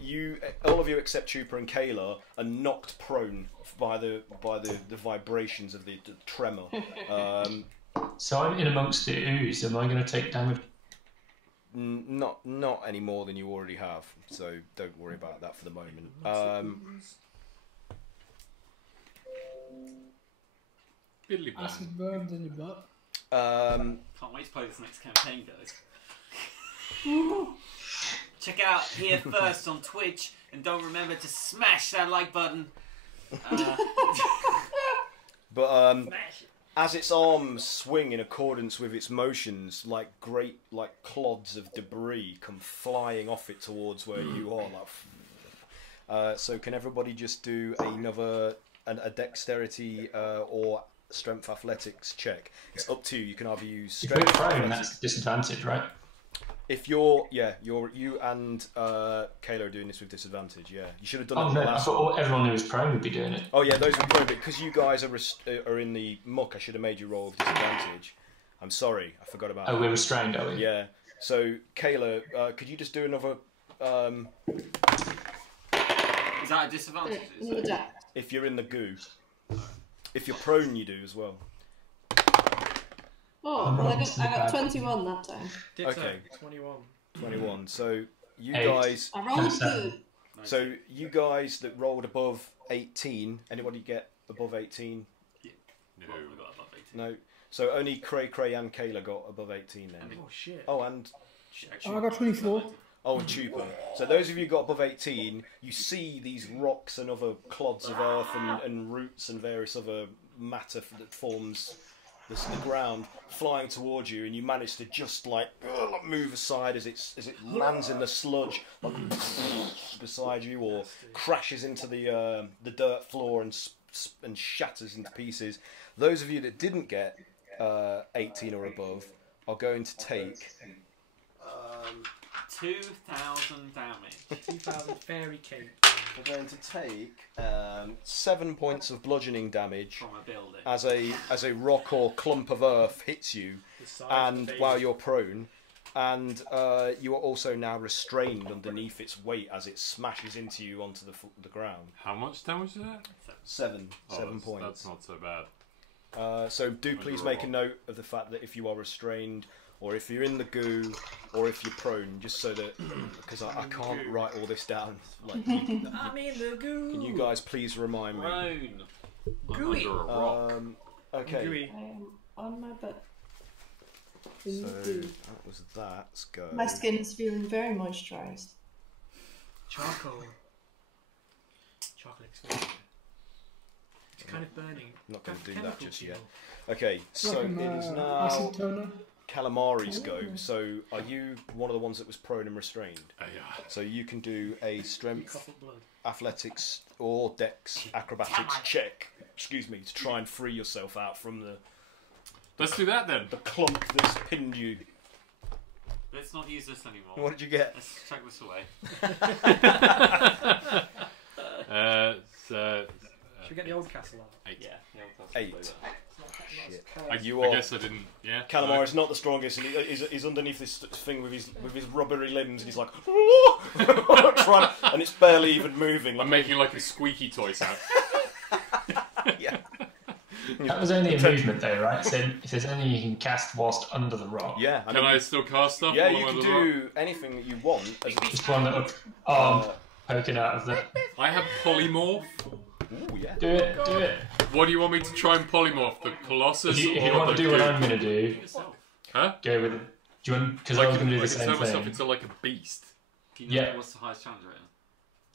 You all of you except Chupa and Kaeyla are knocked prone by the vibrations of the tremor. So I'm in amongst the ooze. Am I going to take damage? Not any more than you already have. So don't worry about that for the moment. Biddly bang. Acid burns in your butt. Can't wait to play this next campaign, guys. Check out here first on Twitch, and don't remember to smash that like button. But Smash it. as its arms swing in accordance with its motions, like great clods of debris come flying off it towards where you are. So can everybody just do a dexterity or strength athletics check? It's up to you. You can either use If we're strength. prone, that's disadvantage, right? If you and Kaeyla are doing this with disadvantage. Yeah, you should have done Oh it no, I last. thought everyone who was prone would be doing it. Oh yeah, those are prone, but because you guys are in the muck, I should have made you roll with disadvantage. I'm sorry, I forgot about that. Oh, we're restrained, are we? Yeah. So Kaeyla, could you just do another? Is that a disadvantage? Another deck. If you're in the goo. If you're prone, you do as well. Oh, well, I got 21 that time. Okay. 21. 21. So you Eight. guys. I rolled good. So you guys that rolled above 18. Anybody get above 18? No. We got above 18. No. So only Cray and Kaeyla got above 18 then. Oh shit. Oh, and I got 24. Oh, and Tupa. So those of you who got above 18, you see these rocks and other clods of earth and roots and various other matter that forms the ground flying towards you, and you manage to just move aside as it lands in the sludge beside you, or crashes into the dirt floor and shatters into pieces. Those of you that didn't get 18 or above are going to take 2,000 damage. 2,000 fairy cake. We're going to take 7 points of bludgeoning damage From a building. as a rock or clump of earth hits you, The size and of the while baby. you're prone, and you are also now restrained underneath its weight as it smashes into you onto the ground. How much damage is that? 7 that's, points. That's not so bad. So do please make a note of the fact that if you are restrained, or if you're in the goo, or if you're prone, just so that, because I can't write all this down. I'm in the goo. Can you guys please remind me? Prone. I'm Gooey. under a rock. Okay. Gooey. I am on my butt. So In the goo. that was that. Let's go. My skin is feeling very moisturised. Charcoal. Chocolate explosion. It's kind of burning. Not going to do Chemical that just fuel. yet. Okay, so Like it is an now acid toner. Calamari's go. So are you one of the ones that was prone and restrained? Yeah. So you can do a strength, Cough up blood. athletics, or dex acrobatics check. Excuse me, to try and free yourself out from Let's do that then. the clump that's pinned you. Let's not use this anymore. What did you get? Let's chuck this away. Should we get the old castle out? 8. Yeah. 8. Shit. You I are. guess I didn't. Yeah. Calamari is not the strongest, and he's underneath this thing with his rubbery limbs, and he's like, and it's barely even moving. I'm making like a squeaky toy sound. Yeah. That was only a movement though, right? So if there's anything you can cast whilst under the rock, Yeah. Can I still cast stuff? Yeah, while you I'm can under the rock? do anything that you want. just one little arm poking out of the. I have polymorph. Ooh, yeah. Do it. What do you want me to try and polymorph? The colossus If you or want the to do what goo? I'm going to do, Huh? go with. Do you want? Because I was going to do the same turn myself thing. into like a beast. Do you know Yeah. what's the highest challenge rating?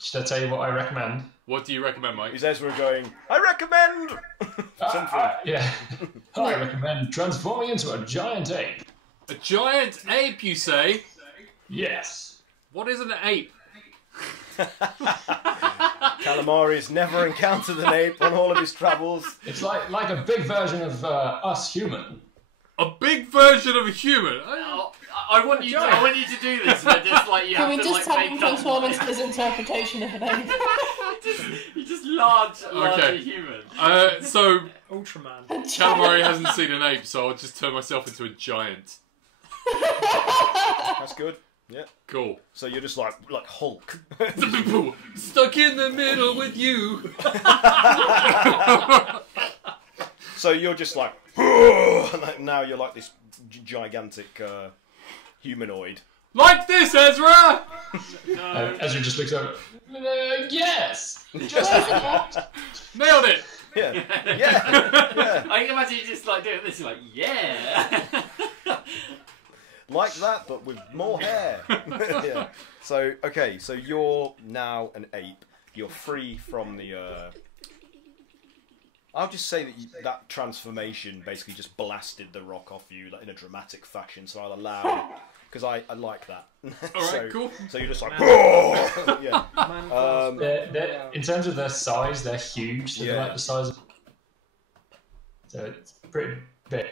Should I tell you what I recommend? What do you recommend, Mike? Is Ezra going, I recommend something. Yeah. I recommend transforming into a giant ape. A giant ape, you say? Yes. What is an ape? Calamari's never encountered an ape on all of his travels. It's like a big version of us human. A big version of a human. I want you to do this, and then just like you Can we have to just like have him make up. transform into his interpretation of an ape? You're just large Okay. human. So Ultraman. Calamari hasn't seen an ape, so I'll just turn myself into a giant. That's good. Yeah. Cool. So you're just like Hulk. Stuck in the middle with you. So you're just like, and now you're like this gigantic humanoid. Like this, Ezra! Ezra just looks over. Yes. Just like that. Nailed it! Yeah. Yeah. I can imagine you just like doing this, you're like, yeah. Like that, but with more hair. Yeah. So, okay, so you're now an ape. You're free from the I'll just say that that transformation basically just blasted the rock off you like, in a dramatic fashion, so I'll allow because I like that. Alright, cool. So you're just like, yeah. In terms of their size, they're huge. So they're like the size of... So it's pretty big.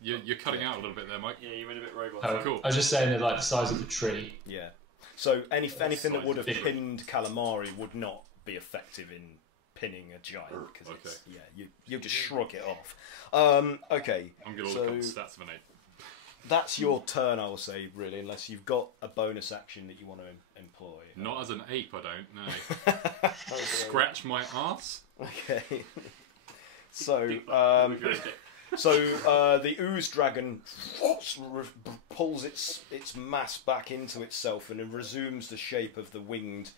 You're cutting out a little bit there, Mike. Yeah, you went a bit robot. Oh, cool. I was just saying they're like the size of a tree. Yeah. So anything that would have pinned calamari would not be effective in pinning a giant because you just shrug it off. Okay. I'm gonna look up the stats of an ape. That's your turn, I will say, really, unless you've got a bonus action that you want to employ. Not as an ape, I don't. No. Scratch my ass. Okay. So, the ooze dragon pulls its mass back into itself and it resumes the shape of the winged,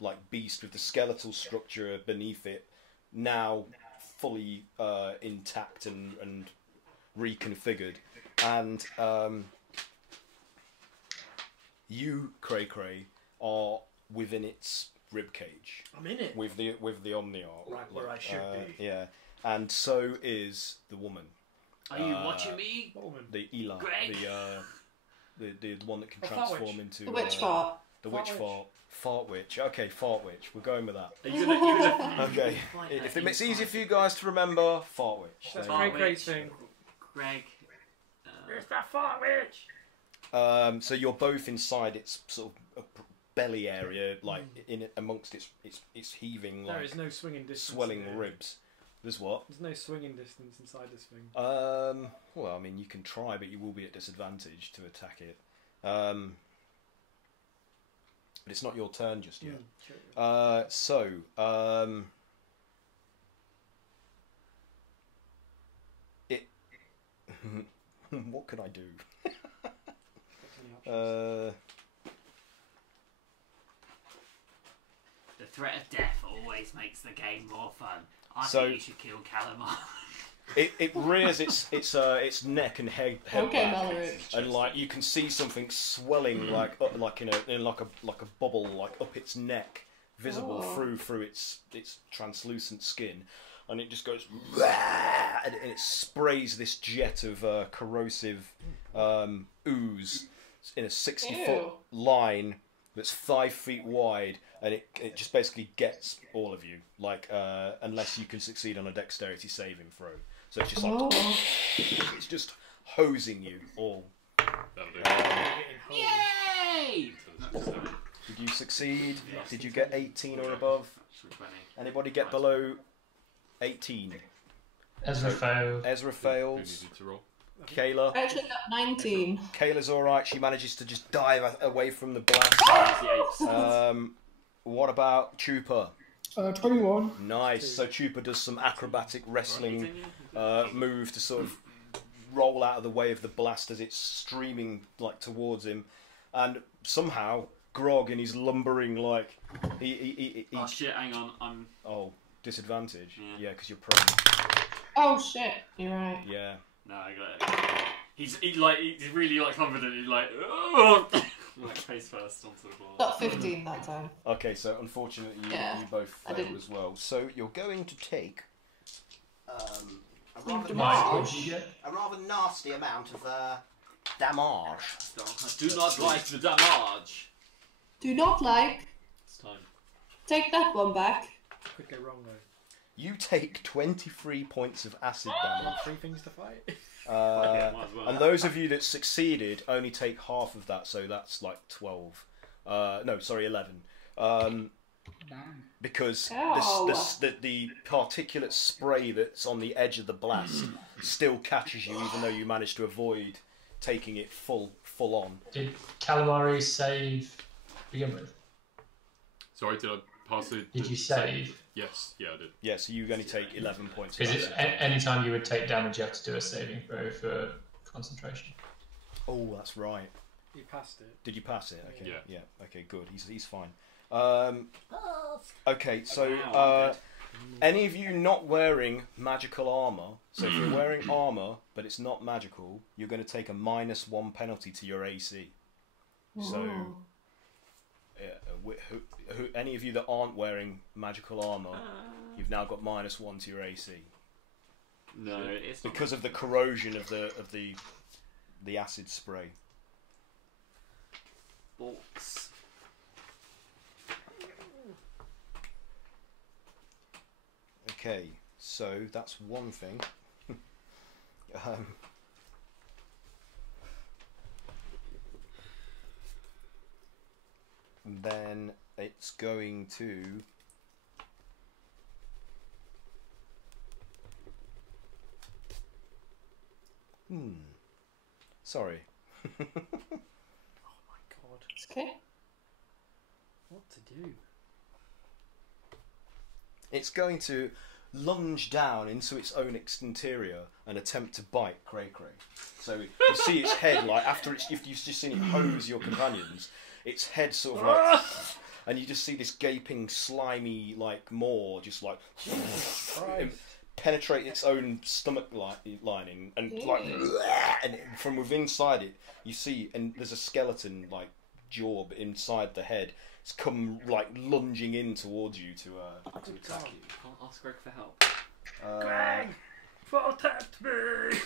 like beast with the skeletal structure beneath it, now fully intact and reconfigured. And you, Cray Cray, are within its rib cage. I'm in it. With the Omniark. Right where I should be. Yeah. And so is the woman. Are you watching me? What woman? The Ela. Greg? The one that can The transform fart into... The witch fart. The witch fart. Fart witch. Okay, fart witch. We're going with that. Are you gonna Okay. If it makes it easier for you guys to remember, fart witch. That's There you Cray Cray's thing. Greg. It's that fart witch! go. So you're both inside its sort of belly area, like in amongst its heaving, There like is no swinging distance. swelling here. ribs. There's what? There's no swinging distance inside this thing. Well, I mean, you can try, but you will be at disadvantage to attack it. But it's not your turn just yet. It. What can I do? The threat of death always makes the game more fun. I So- think you should kill Calamar. It rears its neck and head Okay, back, Mallory. and like you can see something swelling like up, like in a bubble like up its neck, visible through its translucent skin, and it just goes and it sprays this jet of corrosive ooze in a 60-foot line that's 5 feet wide, and it just basically gets all of you, like unless you can succeed on a dexterity saving throw. So it's just like it's just hosing you all. That'll do. Yay! Did you succeed? Did you get 18 or above? Anybody get below 18? Ezra failed. Ezra Who failed. needed to roll? Kayla. I actually got 19. Kayla's alright. She manages to just dive away from the blast. What about Chupa? 21. Nice. So Chupa does some acrobatic wrestling move to sort of roll out of the way of the blast as it's streaming like towards him, and somehow Grog in his lumbering like he Oh shit! Hang on, I'm. Disadvantage. Yeah. Because you're prone. Oh shit, you're right. Yeah. No, I got it. He's really like confident. He's like, like face first onto the floor. Got 15 that time. Okay, so unfortunately you both failed as well. So you're going to take a rather Mike, what did you get? nasty amount of damage. Do not like the damage. Do not like. It's time. Take that one back. Could go wrong though. You take 23 points of acid damage. 3 things to fight. Yeah, might as well. And those of you that succeeded only take half of that, so that's like 12. No, sorry, 11. Because the particulate spray that's on the edge of the blast still catches you, even though you managed to avoid taking it full on. Did Calamari save to begin with? Sorry, did I pass it? Did you save? Yes, yeah, I did. Yeah, so you only take 11 points. Because any time you would take damage, you have to do a saving throw for concentration. Oh, that's right. You passed it. Did you pass it? Okay. Yeah. Okay, good. He's fine. Okay, so any of you not wearing magical armor, so if you're wearing armor but it's not magical, you're going to take a -1 penalty to your AC. So any of you that aren't wearing magical armor, you've now got -1 to your AC. No, it's not because of the corrosion of the acid spray. Borks. Okay, so that's one thing. And then it's going to. Sorry. Oh my god. It's okay. What to do? It's going to lunge down into its own interior and attempt to bite Cray Cray. So you see its head, like after if you've just seen it hose your companions, its head sort of like, and you just see this gaping, slimy like maw just like penetrate its own stomach lining and like, and from within inside it you see, and there's a skeleton like jaw inside the head. It's come like lunging in towards you to attack you. I'll ask Greg for help. Greg, protect me!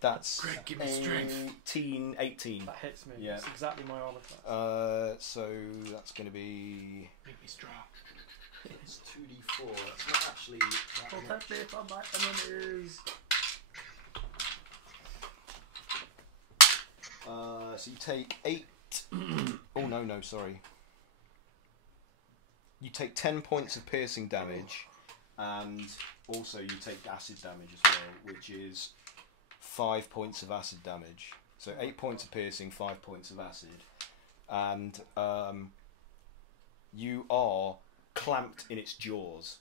That's Greg, give me strength. 18. That hits me. Yeah. It's exactly my armor class. So that's going to be. Make me strong. It's 2d4. That's not actually. Protect me from my enemies. So you take 8. Oh no, sorry. You take 10 points of piercing damage, and also you take acid damage as well, which is 5 points of acid damage. So 8 points of piercing, 5 points of acid, and you are clamped in its jaws.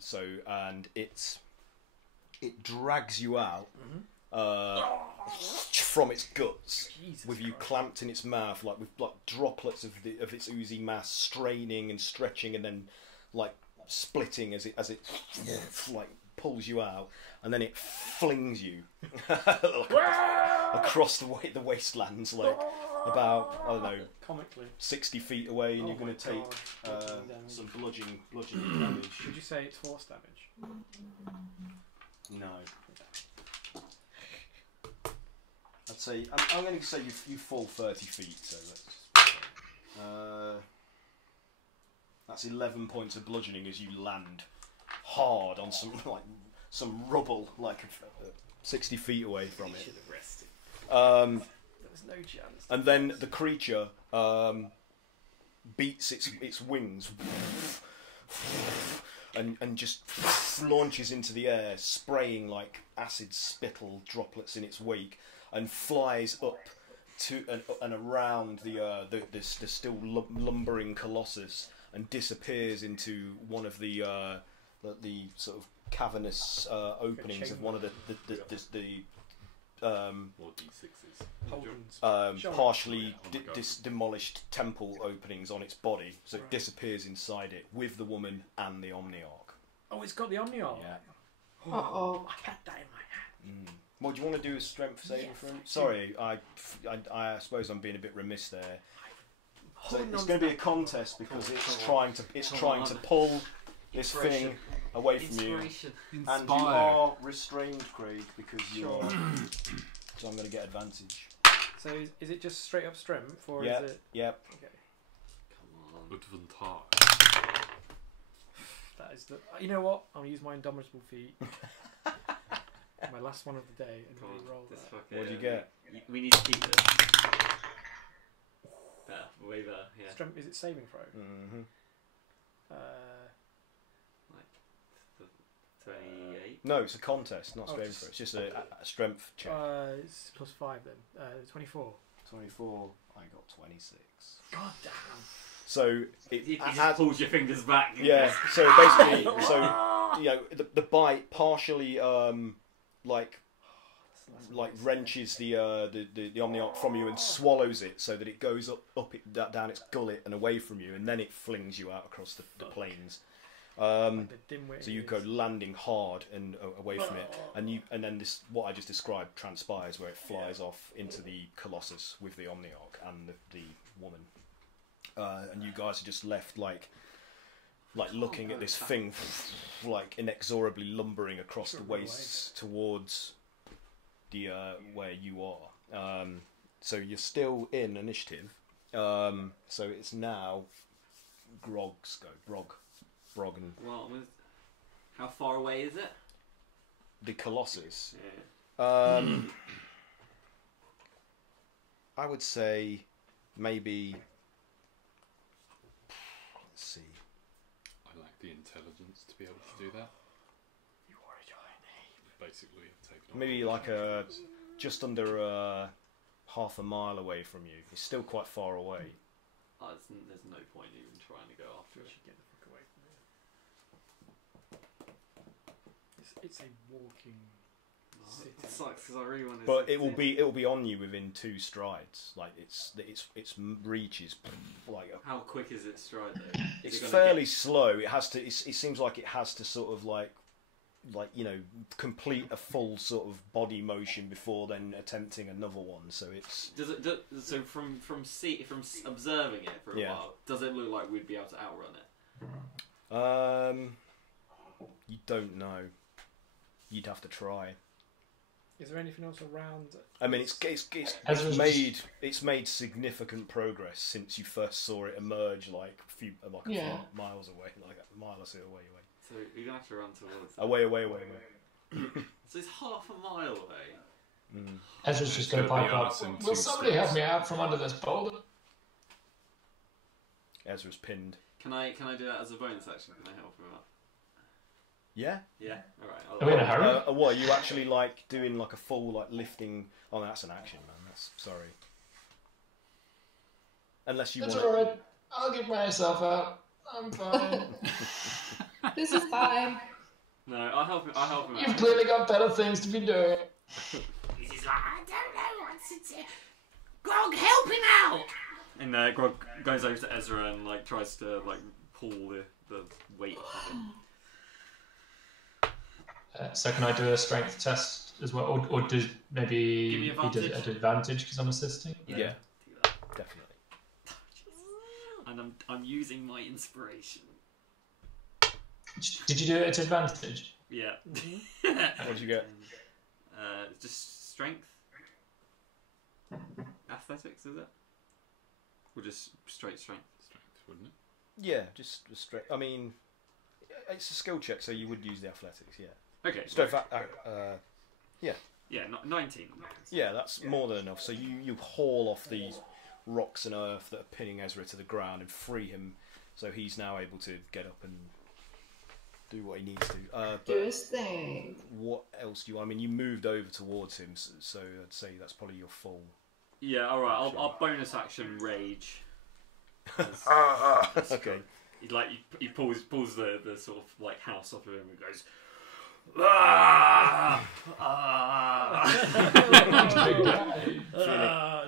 So and it drags you out. From its guts, Jesus with you Christ. clamped in its mouth, like with like droplets of its oozy mass straining and stretching, and then like splitting as it like pulls you out, and then it flings you across the wastelands, like about, I don't know, Comically. 60 feet away, and Oh you're going my to take God. some bludgeoning damage. Would you say it's force damage? No. I'd say I'm going to say you fall 30 feet. So that's 11 points of bludgeoning as you land hard on some rubble, like 60 feet away from it. Should have rested. There was no chance. And then the creature beats its wings and just launches into the air, spraying like acid spittle droplets in its wake, and flies up to and around the still lumbering colossus, and disappears into one of the sort of cavernous openings of one of the More D6s. partially demolished temple openings on its body, so it disappears inside it with the woman and the Omniark. Oh, it's got the Omniark. Yeah. Uh-oh. I had that in my hand. What do you want to do? A strength saving for him? Sorry, I suppose I'm being a bit remiss there. So it's going to be a contest because it's trying to pull this thing away from you, and you are restrained, Craig, because you are. So I'm going to get advantage. So is it just straight up strength, or Yep, is it? yep. Okay. Come on. Advantage. That is the. You know what? I'll use my indomitable feat. My last one of the day, and re-roll that. What do you get? We need to keep it. Better, way better. Yeah. Strength, is it saving throw? Mm-hmm. Like 28. No, it's a contest, not Oh, saving throw. It's just a strength check. It's +5 then. 24. 24. I got 26. God damn. So You just pulls your fingers back. yeah. So basically, the bite partially like wrenches the Omniark from you and swallows it, so that it goes down its gullet and away from you, and then it flings you out across the plains. So you go landing hard and away from it, and then this, what I just described, transpires, where it flies off into the colossus with the Omniark and the woman, and you guys are just left like like looking at this thing, like inexorably lumbering across the wastes towards the where you are. So you're still in initiative. So it's now Grog's go. Brog and Well, how far away is it? the Colossus. Yeah. I would say maybe. Let's see. I lack the intelligence to be able to do that. You are a giant ape. Basically, take it on. Maybe like just under half a mile away from you. It's still quite far away. There's no point even trying to go after We it. should get the fuck away from here. It's a walking city. It sucks because I really want to. But it will be on you within 2 strides. Like its reach is like How quick is its stride though? it's fairly slow. It has to. It seems like it has to sort of like you know, complete a full sort of body motion before then attempting another one. So it's so from observing it for a while, does it look like we'd be able to outrun it? You don't know. You'd have to try. Is there anything else around? I mean, it's made significant progress since you first saw it emerge, like a few miles away, like a mile or so away. So you're gonna have to run towards it. Away. So it's half a mile away. Ezra's just going to pipe up. Will somebody help me out from under this boulder? Ezra's pinned. Can I do that as a bonus action? Can I help him out? Yeah. Yeah. All right. Are we in a hurry? What are you actually like doing? Like a full like lifting? Oh, that's an action, man. That's sorry. Unless you That's want. alright. I'll get myself out. I'm fine. This is fine. No, I'll help him out. You've clearly got better things to be doing. He's like, I don't know what's to do. Grog, help him out! And Grog goes over to Ezra and like tries to like pull the weight off of him. So can I do a strength test as well, or do maybe Give me he does it advantage. at advantage because I'm assisting? Yeah. Do that. Definitely. And I'm using my inspiration. Did you do it at advantage? Yeah. What did you get? Just strength. Athletics, is it? Or just straight strength? Strength, wouldn't it? Yeah, just straight. I mean, it's a skill check, so you would use the athletics. Yeah. Okay. Straight. Yeah, 19. Yeah, that's more than enough. So you haul off these rocks and earth that are pinning Ezra to the ground and free him, so he's now able to get up and do what he needs to. Do his thing. What else do you want? I mean, you moved over towards him, so I'd say that's probably your full. Yeah, alright, I'll bonus action rage. Okay. He pulls the sort of like house off of him and goes, "Ah!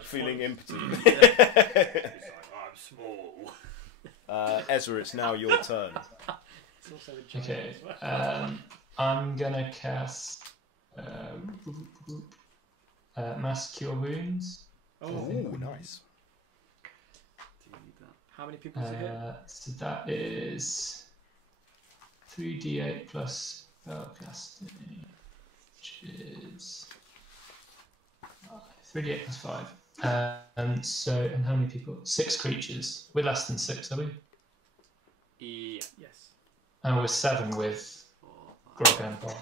Feeling impotent. He's like, I'm small. Ezra, it's now your turn. It's also a giant Okay. as well. I'm gonna cast Mass Cure Wounds. Oh, Nice. Do you need that? how many people is it hit? So that is 3d8 plus spellcasting, which is 3d8 plus 5. And how many people? 6 creatures. We're less than 6, are we? Yeah. Yes. And we're 7 with 4, 5. Grog and Bob.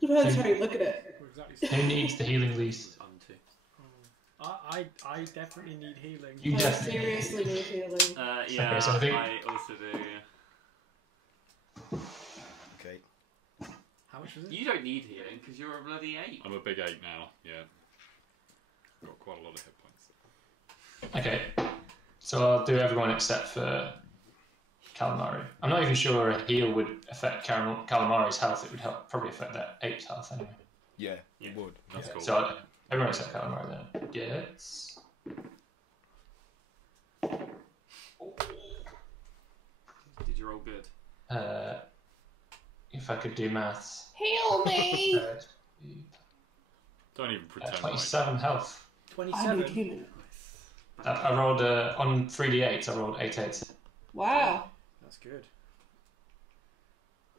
Depends how you look at it. We're exactly Who needs the healing least? I'm 2. I definitely need healing. You I definitely. seriously need healing. Yeah, Okay, so I think- I also do. Okay. How much was it? You don't need healing because you're a bloody 8. I'm a big 8 now, yeah. Got quite a lot of hit points. Okay. So I'll do everyone except for Calamari. I'm not even sure a heal would affect Calamari's health. It would probably affect that 8's health anyway. Yeah, Yeah. it would. That's cool. So everyone except Calamari then gets. Did you roll good? If I could do maths. Heal me! Don't even pretend. 27 health. I need 27. healing. I rolled on 3d8s. I rolled 8 8s. Wow. That's good.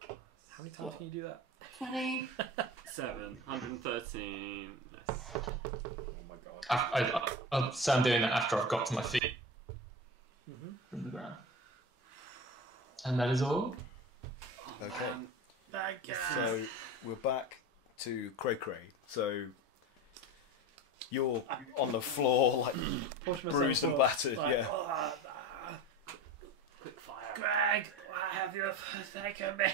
How many times can you do that? 20. 113. Yes. Oh my god. So I'm doing that after I've got to my feet Mm-hmm. from the ground. And that is all. Okay. So we're back to Cray Cray. So you're on the floor, like bruised and battered. Like, yeah. Quick fire. Greg, why have you forsaken me?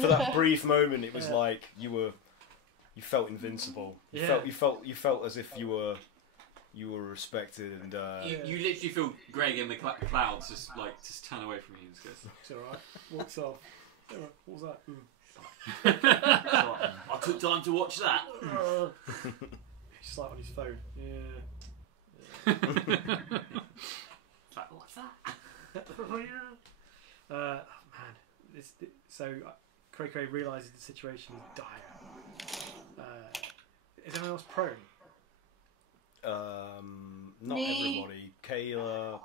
For that brief moment, it was like you felt invincible. You felt as if you were respected, and You literally feel Greg in the clouds just turn away from you and goes, It's alright. Walks off. What was that? I took time to watch that. He's like on his phone. Yeah. It's like, what's that? Man, so Cray Cray realises the situation is dire. Is anyone else prone? not Me. everybody. Kaeyla,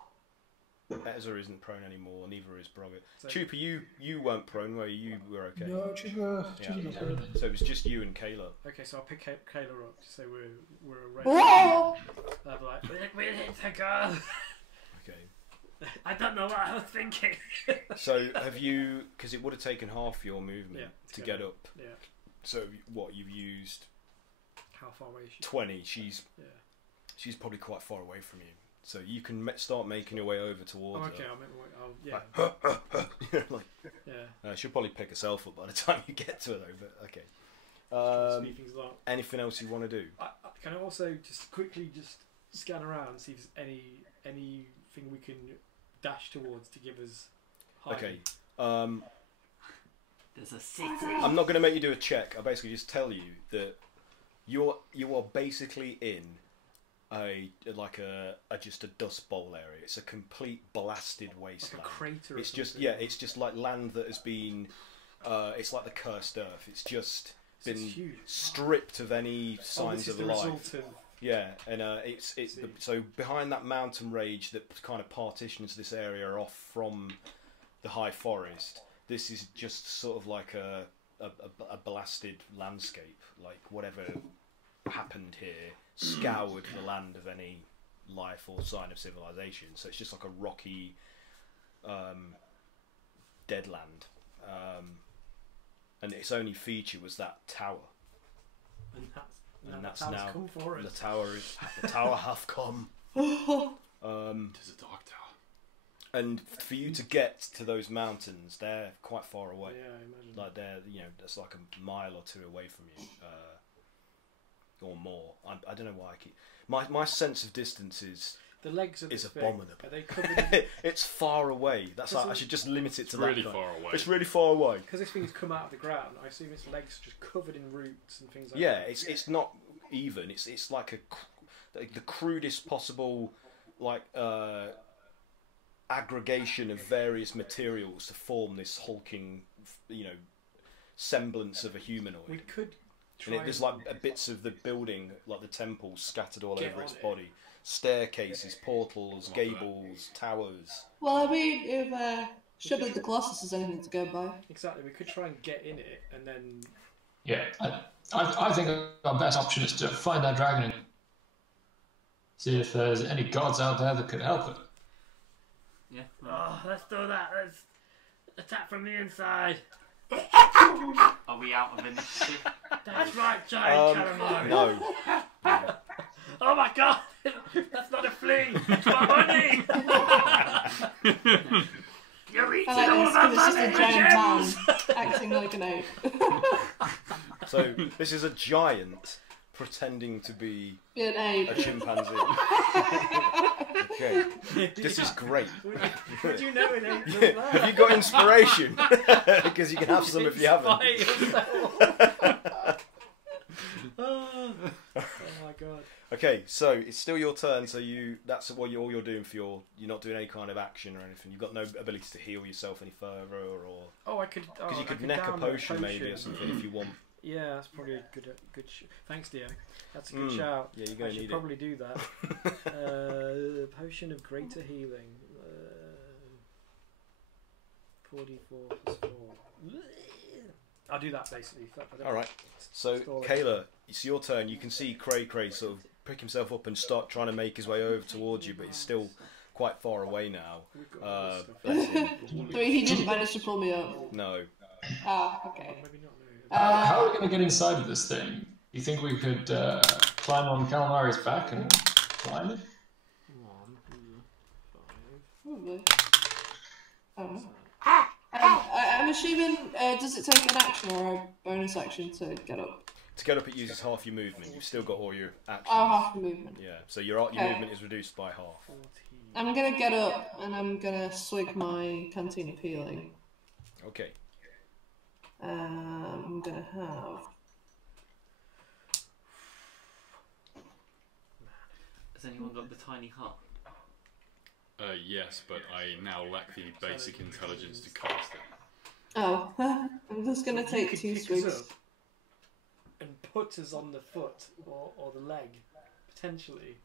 Ezra isn't prone anymore. Neither is Brogget. So- Chupa, you weren't prone, were you? You were okay. No, she's not prone. So it was just you and Kaeyla. Okay, so I'll pick Kaeyla up to say we're a race. Whoa! I'll be like, we need to go. Okay. I don't know what I was thinking. So have you? Because it would have taken half your movement Yeah, to to get go. up. Yeah. So what you've used How far away is she? 20. Yeah. She's probably quite far away from you. So you can start making your way over towards Oh, okay, her. yeah. Like, Yeah. she'll probably pick herself up by the time you get to her, though. But okay. Speed things along. Anything else you want to do? Can I also just quickly just scan around and see if there's anything we can dash towards to give us hiding? Okay. There's a city. I'm not going to make you do a check. I basically just tell you that you are basically in just a dust bowl area. It's a complete blasted Like wasteland. a crater. Or It's just something. it's just like land that has been. It's like the cursed earth. It's just So it's been huge. stripped of any Oh, signs this is of the life. result of Yeah, and See. so behind that mountain range that kind of partitions this area off from the high forest. This is just sort of like a blasted landscape, like whatever happened here scoured the land of any life or sign of civilization. So it's just like a rocky, dead land, and its only feature was that tower. and that's the tower's now come for us. The tower hath come. There's a dark tower. And for you to get to those mountains, they're quite far away. Yeah, I imagine. Like that's like a mile or two away from you, or more. I don't know why I keep my sense of distance is The legs of is this thing, abominable. are they covered in... It's far away. That's like, I should just limit it It's to really that. far away. It's really far away. Because this thing's come out of the ground, I assume its legs are just covered in roots and things like Yeah, that. it's not even. It's like the crudest possible aggregation of various materials to form this hulking, semblance of a humanoid. We could And try there's like bits of the building, like the temple, scattered all Get over its on it. body. Staircases, portals, gables, towers. Well, I mean, if shuttered the colossus is anything to go by. Exactly, we could try and get in it and then... Yeah, I think our best option is to find that dragon and see if there's any gods out there that could help it. Yeah. Oh, let's do that. Let's attack from the inside. Are we out of initiative? That's right, giant calamari. No. Oh my god! That's not a flea! It's my money! You're eating I all like of this our because it's just money, a giant gems! man acting like an oak. So this is a giant pretending to be Be an a ape. chimpanzee. Okay, this is great. Would you know it ain't just that? Have you got inspiration? Because you can have some if you haven't. Inspire yourself. Oh my god. Okay, so it's still your turn. So that's what all you're doing for you're not doing any kind of action or anything. You've got no ability to heal yourself any further, or Oh, I could. because you I could could neck a down potion maybe or something if you want. Yeah, that's probably a good. Thanks, DM. That's a good Mm. shout. Yeah, you're I gonna should need probably do that. Potion of greater healing. 4d4 plus 4. I'll do that basically. Alright. So, Kaeyla, it's your turn. You can see Cray sort of pick himself up and start trying to make his way over towards you, but he's still quite far away now. Bless him. So he didn't manage to pull me up. No. Ah, okay. How are we going to get inside of this thing? You think we could climb on Calamari's back and climb it? Probably. I don't know. I'm assuming, does it take an action or a bonus action to get up? To get up, it uses half your movement. You've still got all your actions. Oh, half the movement. Yeah, so your movement is reduced by half. I'm gonna get up and I'm gonna swig my canteen of healing. Okay. I'm gonna have. Has anyone got the tiny hut? Yes, but I now lack the basic intelligence to cast it. Oh, I'm just gonna take 2 swigs. And put us on the foot or the leg, potentially,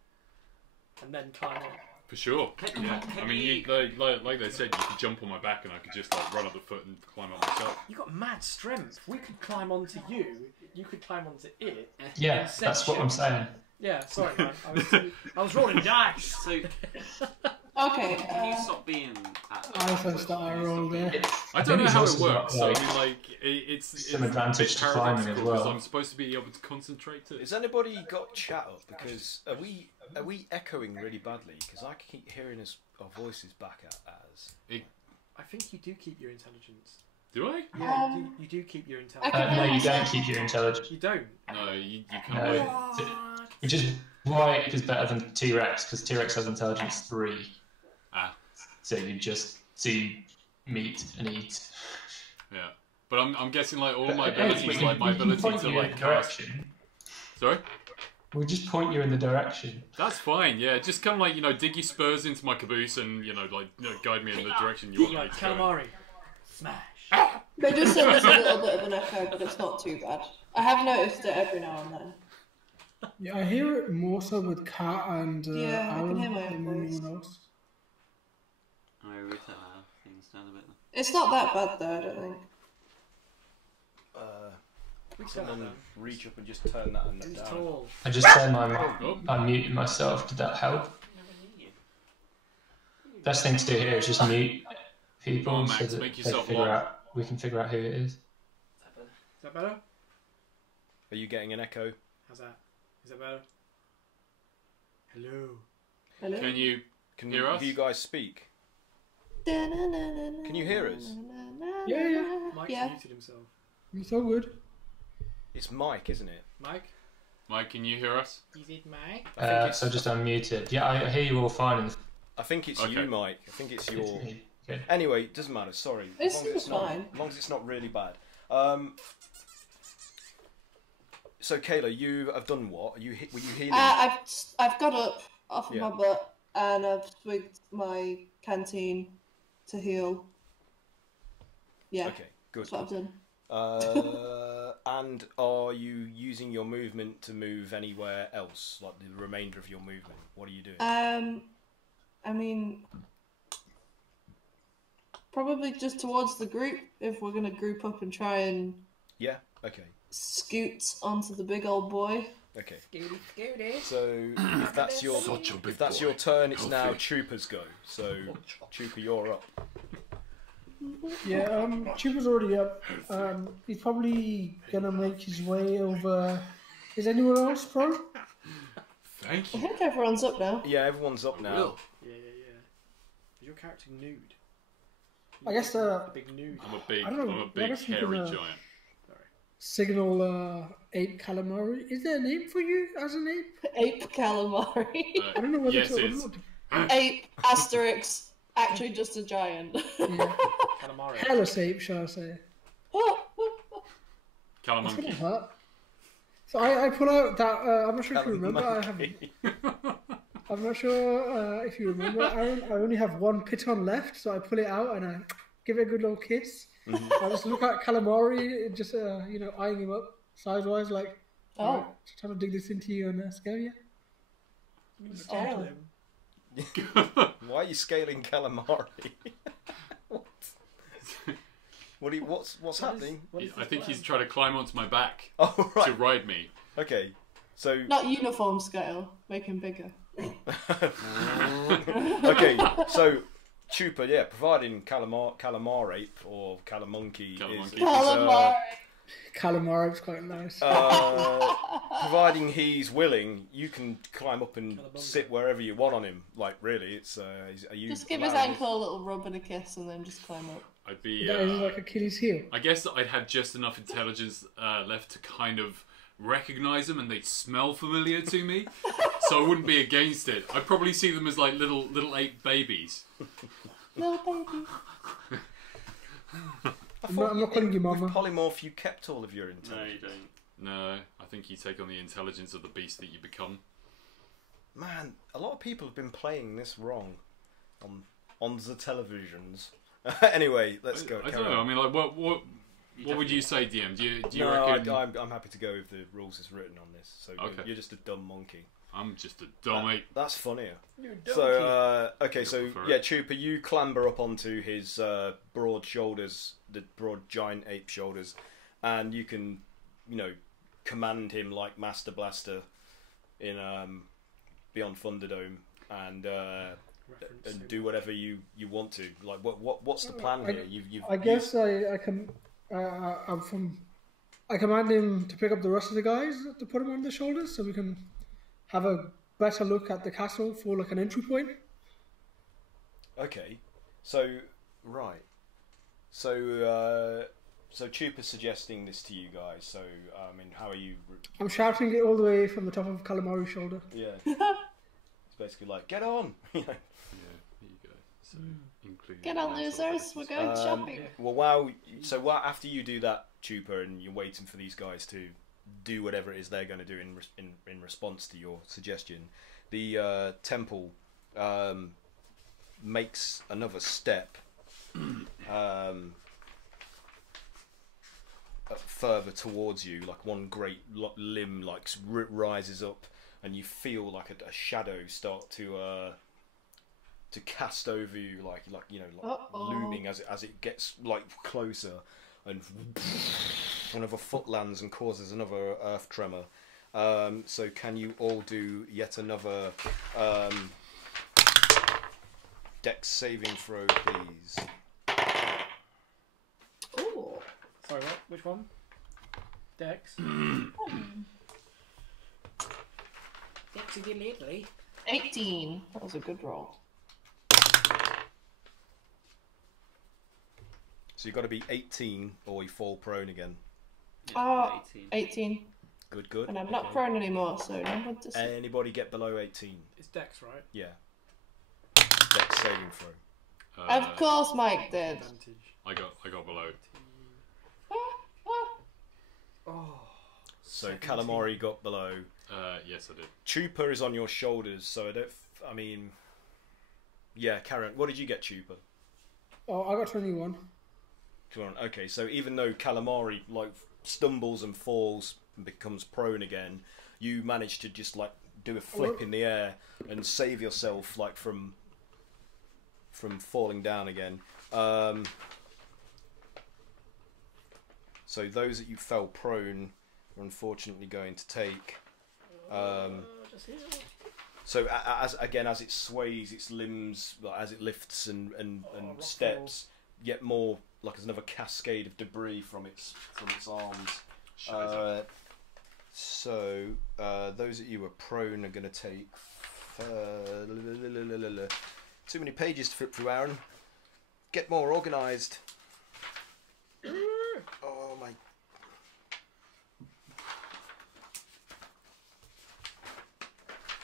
and then climb up. For sure. Yeah. I mean, like they said, you could jump on my back and I could just like run up the foot and climb up myself. You got mad strength. We could climb onto you. You could climb onto it. Yeah, that's what I'm saying. Yeah, sorry, man. I was rolling dice. So, Okay. can you stop being at I first I rolled there. I don't know how it also works. So got, I mean, like, it's some advantage to climbing as well. because I'm supposed to be able to concentrate to. Has anybody got chat up? Because are we echoing really badly? Because I keep hearing our voices back as. I think you do keep your intelligence. Do I? Yeah, you do keep your intelligence. No, you don't keep your intelligence. You don't. No, you can't. No. Which is why it is better than T-Rex, because T-Rex has intelligence 3. Ah. So you just see meat and eat. Yeah, but I'm guessing like all my Hey, abilities, like my ability to like cast. Sorry. We'll just point you in the direction. That's fine. Yeah, just kind of like dig your spurs into my caboose and guide me in the direction you want me to go. Calamari. Smash. They just send us a little bit of an echo, but it's not too bad. I have noticed it every now and then. Yeah, I hear it more so with Cat and Yeah, I can Aaron hear my own than voice. anyone else. I reset things down a bit. It's not that bad though, I don't think. Someone reach up and just turn that and down. Tall. I just turned I muted myself. Did that help? Best thing to do here is just mute people Oh, so Max, that make yourself we can figure out who it is. Is that better? Are you getting an echo? How's that? Is that better? Hello. Hello? Can you hear us? Do you guys speak? Can you hear us? Yeah. Mike's Yeah. muted himself. It's all good. It's Mike, isn't it? Mike? Mike, can you hear us? Is it Mike? So just unmuted. Yeah, I hear you all fine. I think it's Okay. you, Mike. I think it's your. It's me. Okay. Anyway, it doesn't matter. Sorry. This As long as is it's not- fine. As long as it's not really bad. So Kaeyla, you have done what? Were you healing? I've got up off of Yeah. my butt and I've swigged my canteen to heal. Yeah, Okay, good. that's what I've done. And are you using your movement to move anywhere else, like the remainder of your movement? What are you doing? I mean, probably just towards the group if we're gonna group up and try and Yeah. Okay. scoot onto the big old boy. Okay. Scooty. So if that's your your turn, it's now Trooper's go. So Trooper, you're up. Yeah, Chuba's already up. He's probably gonna make his way over. Is anyone else pro? Thank I you. think everyone's up now. Yeah, everyone's up now. Yeah. Is your character nude? I guess A big nude. I'm a big, I don't know, I'm a what big else you hairy can, giant. signal ape calamari. Is there a name for you as an ape? Ape calamari. I don't know whether Yes, to. it is. Ape asterisk. Actually, just a giant. Yeah. Calamari. Hairless ape, shall I say? That's gonna Calamonkey. hurt. So I pull out that. I'm not sure if you remember. I'm not sure if you remember, Aaron. I only have one piton left, so I pull it out and I give it a good little kiss. I just look at calamari, just eyeing him up size-wise, like, Oh. trying to dig this into you and scare you. Oh. Why are you scaling calamari? What's happening? I think he's trying to climb onto my back Oh to right. ride me. Okay. So Not uniform scale. Make him bigger. okay. So Chupa, yeah, providing calamar ape or calamonkey is Calamari. Calamari is quite nice. providing he's willing, you can climb up and sit wherever you want on him. Like really, it's are you Just give his allowing ankle a little rub and a kiss, and then just climb up. I'd be. That is like Achilles heel. I guess that I'd have just enough intelligence left to kind of recognize them, and they'd smell familiar to me, so I wouldn't be against it. I'd probably see them as like little ape babies. Little baby. I'm not calling you With mama. polymorph, you kept all of your No, intelligence. you don't. No, I think you take on the intelligence of the beast that you become. Man, a lot of people have been playing this wrong on the televisions. Anyway, let's go. I carry don't know. on. I mean, like, what would you say, DM? Do you No, reckon? I'm happy to go with the rules as written on this. So Okay. you're just a dumb monkey. I'm just a dumb ape. That's funnier. You So okay, so prefer yeah, it. Chupa, you clamber up onto his broad shoulders, the broad giant ape shoulders, and you can, command him like Master Blaster in Beyond Thunderdome, and do whatever you want to. Like, what's the plan here? I guess I can. I command him to pick up the rest of the guys to put him on the shoulders, so we can have a better look at the castle for like an entry point. Okay, so right, so Chupa's suggesting this to you guys. So I mean, how are you? I'm shouting it all the way from the top of Calamari's shoulder. Yeah, it's basically like, get on. Yeah, here you go. So, including Get on, losers. We're going shopping. Well, after you do that, Chupa, and you're waiting for these guys to do whatever it is they're going to do in response to your suggestion, the temple makes another step further towards you, like one great limb like rises up, and you feel like a shadow start to cast over you, like looming as it gets like closer, and another foot lands and causes another earth tremor. So can you all do yet another dex saving throw, please? Ooh. Sorry, what? Which one? Dex. Dex diddly. 18. That was a good roll. So you've got to be 18 or you fall prone again. Ah, 18. 18. Good. And I'm not prone anymore, so no one to see. Anybody get below 18? It's Dex, right? Yeah. Dex saving throw. Of course Mike did. Advantage. I got below. Oh. So 17. Calamari got below. Yes, I did. Chupa is on your shoulders, so I mean, yeah, Karen, what did you get, Chupa? Oh, I got 21. Come on, okay, so even though Calamari like stumbles and falls and becomes prone again, you manage to just like do a flip in the air and save yourself like from falling down again. So those that you fell prone are unfortunately going to take. So as it sways its limbs, like, as it lifts and steps, yet more like there's another cascade of debris from its arms. So those that you were prone are going to take. Too many pages to flip through, Aaron. Get more organised. Oh my.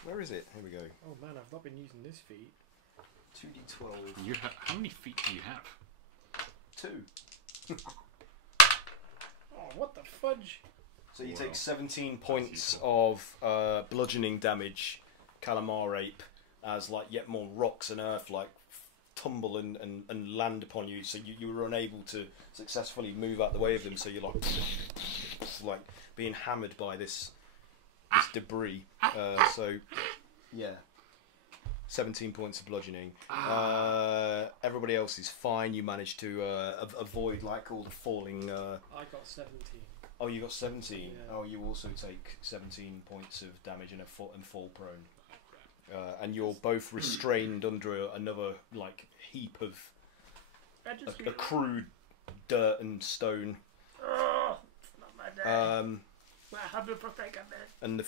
Where is it? Here we go. Oh man, I've not been using this feat. 2d12. How many feet do you have? 2. Oh, what the fudge? So you Wow. take 17 points of bludgeoning damage, Calamar Ape, as like yet more rocks and earth like tumble and land upon you. So you were unable to successfully move out the way of them. So you're like being hammered by this debris. So yeah. 17 points of bludgeoning. Everybody else is fine. You managed to avoid like all the falling. I got 17. Oh, you got 17. Yeah. Oh, you also take 17 points of damage and fall prone. And you're both restrained under another like heap of accrued dirt and stone. Oh, not my day. And the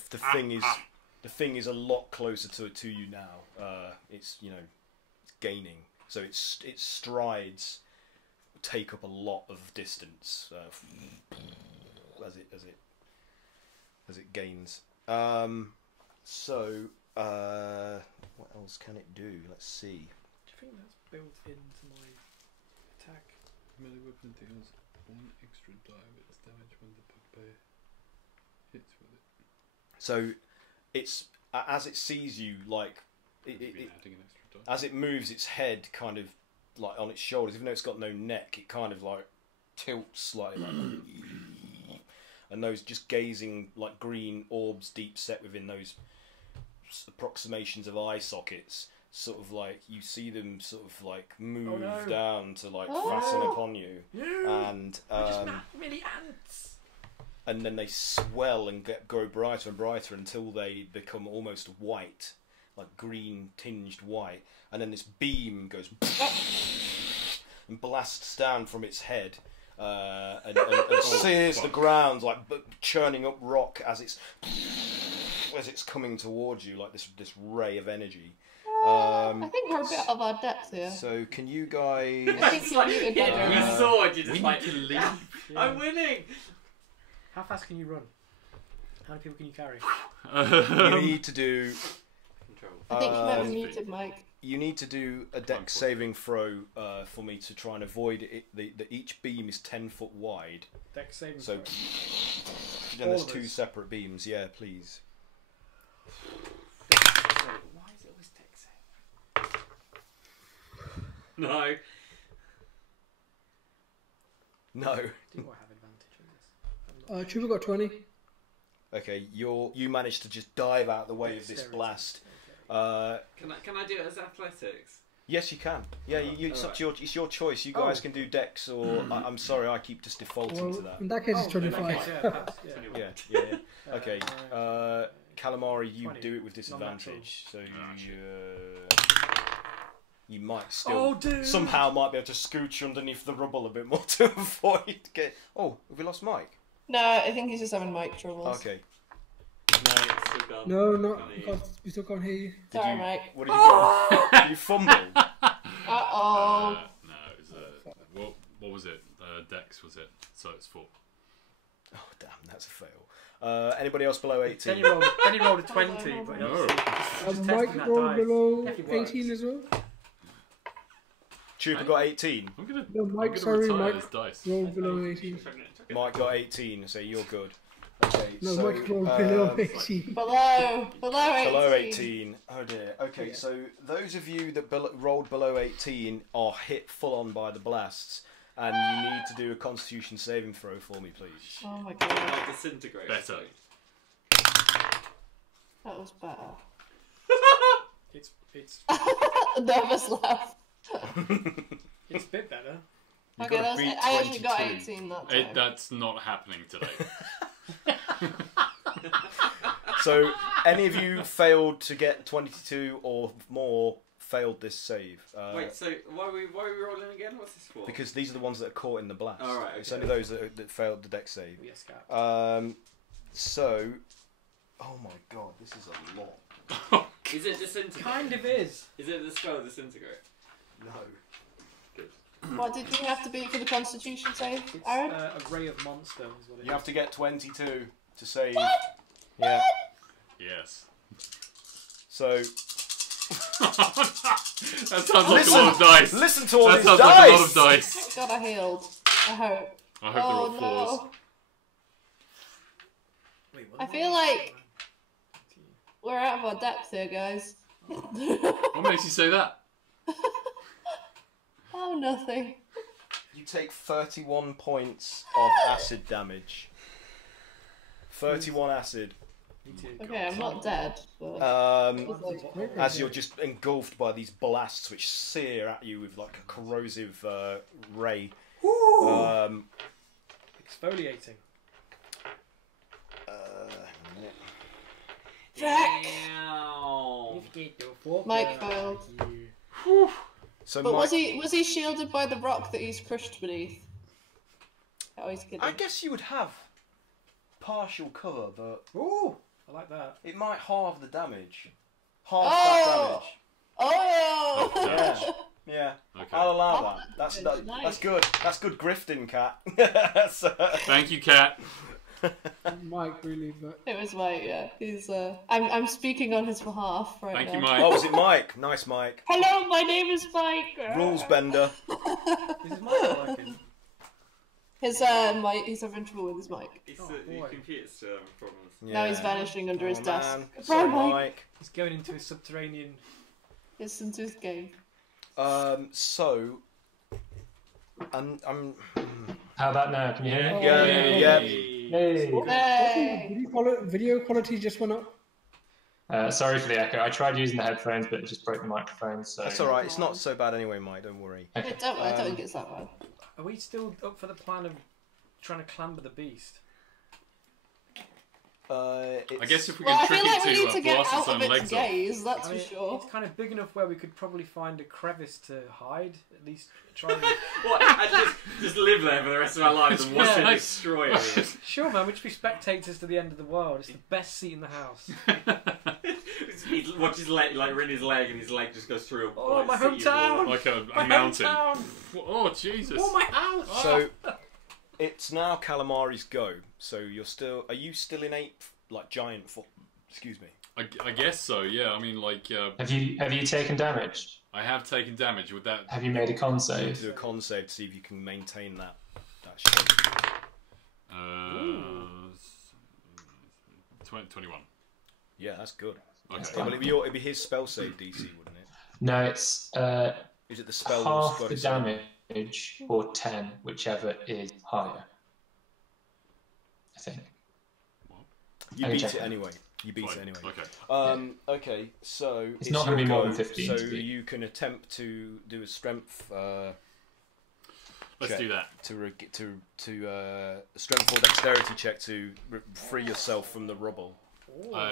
thing is a lot closer to you now. It's it's gaining, so its strides take up a lot of distance as it gains. What else can it do? Let's see. Do you think that's built into my attack? Melee weapon deals 1 extra die of its damage when the bugbear hits with it. So it's as it sees you, like Adding an extra die. as it moves its head kind of like on its shoulders, even though it's got no neck, it kind of like tilts slightly like and those just gazing like green orbs deep set within those approximations of eye sockets, sort of like you see them sort of like move down to like fasten upon you, and really ants. And then they swell and grow brighter and brighter until they become almost white, like green tinged white, and then this beam goes and blasts down from its head. And sears the ground like churning up rock as it's coming towards you like this ray of energy. I think we're a bit out of our depth here. So can you guys? I think you're muted, With Pedro. a sword, you're just We like, need to leave. I'm winning! How fast can you run? How many people can you carry? You need to do. I think you might be muted, Mike. You need to do a dex saving throw for me to try and avoid it. Each beam is 10 foot wide. Dex saving So throw. then there's All of 2 us. separate beams. Yeah, please. Why is it always dex save? No. No. Do I have advantage on this? Trooper got 20. Okay, you managed to just dive out the way of this Dexterity. blast. Okay. Can I do it as athletics? Yes, you can. Yeah, it's your choice. You guys can do dex, or I'm sorry, I keep just defaulting to Well, that. in that case, it's in that 25. case, yeah, pass, yeah. Yeah. Okay. Calamari, you 20. do it with disadvantage, so you might Oh, still dude. somehow might be able to scooch underneath the rubble a bit more to avoid get. Oh, have we lost Mike? No, I think he's just having mic troubles. Okay. No, it's still gone. No, not. Funny. We still can't hear you. Sorry, Mike. What did you do? Did you fumble? Uh-oh. No, it was what was it? Dex was it? So it's 4. Oh damn, that's a fail. Anybody else below 18? Then he rolled a 20, but he No. obviously just Mike testing that rolled dice. below Definitely works. 18 as well. Trooper got 18. I'm gonna. No, Mike, I'm gonna sorry, retire Mike. this dice. Rolled below 18. Mike got 18, so you're good. Okay, No, so Mike rolled below 18. Below 18. below 18. Oh dear. Okay, so those of you that rolled below 18 are hit full on by the blasts, and you need to do a Constitution saving throw for me, please. Oh my god. Like disintegrate. Better. That was better. It's Nervous laugh. it's a bit better. You Okay, gotta that was, beat I actually got 22. 18 that time. That's not happening today. So, any of you failed to get 22 or more failed this save. Wait, so why are we rolling again? What's this for? Because these are the ones that are caught in the blast. Oh, right, It's okay. only those that failed the dex save. We escaped. So, oh my god, this is a lot. Is it disintegrate? Kind of is. Is it the spell disintegrate? No. What did you have to be for the Constitution save, It's Aaron? a ray of monster is what it You is. have to get 22 to save. Yeah. Yes. So, That sounds like a lot of dice. listen to all That these sounds dice. like a lot of dice. Thank God I healed. I hope. I hope they're all 4s. no. Wait, I feel like we're out of our depth here, guys. What makes you say that? Oh, nothing. You take 31 points of acid damage. 31 acid. Need to Okay, I'm not dead, but As you're just engulfed by these blasts which sear at you with like a corrosive ray. exfoliating. Mike failed. So But Mike, was he shielded by the rock that he's crushed beneath? Oh, he's kidding. I guess you would have partial cover, but Ooh, I like that. it might halve the damage. Half that damage. Oh! Yeah. Yeah. Okay. I'll allow that. That's Nice. that's good. That's good grifting, Cat. Thank you, Cat. Mike, really, but It was Mike, yeah. He's I'm speaking on his behalf right Thank now. you, Mike. Oh, was it Mike? Nice, Mike. Hello, my name is Mike. Rules bender. This is my working. His Mike, he's having trouble with his mic. It's Oh, the boy. computer's problems. Now he's vanishing under his Oh, desk. man. Bye, Sorry, Mike. Mike. He's going into his subterranean. Listen to his game. So, I'm How about now? Can you hear me? yeah. Hey. Hey! video quality just went up. Sorry for the echo. I tried using the headphones, but it just broke the microphone. So That's all right. It's not so bad anyway, Mike. Don't worry. I don't think it's that bad. Are we still up for the plan of trying to clamber the beast? I guess if we Well, can I trick feel like we it need to to get blast out its of own its legs off. gaze, that's I mean, for sure. it's kind of big enough where we could probably find a crevice to hide. At least try and... What? And just live there for the rest of our lives and watch Yeah, it like- destroy it. Sure, man. We'd just be spectators to the end of the world. It's the best seat in the house. He watches like in his leg, and his leg just goes through. Oh, like, my city hometown! wall. Like a My mountain. hometown! Oh, Jesus. Oh, my house! So, it's now Calamari's go. So are you still in giant form? Excuse me. I guess so, yeah. I mean, like, have you taken damage? I have taken damage with that. Have you made a con save? Do a con save to see if you can maintain that shape. 21. Yeah, that's good. Okay. Yeah, well, it'd be his spell save DC, wouldn't it? No, it's Is it the spell half got the its damage or 10, whichever is higher. I think. You Okay, beat check. it anyway. You beat Fine. it anyway. Okay. Okay, so It's not gonna your be more go, than 15 So to beat. you can attempt to do a strength. Let's check do that. To strength or dexterity check to free yourself from the rubble.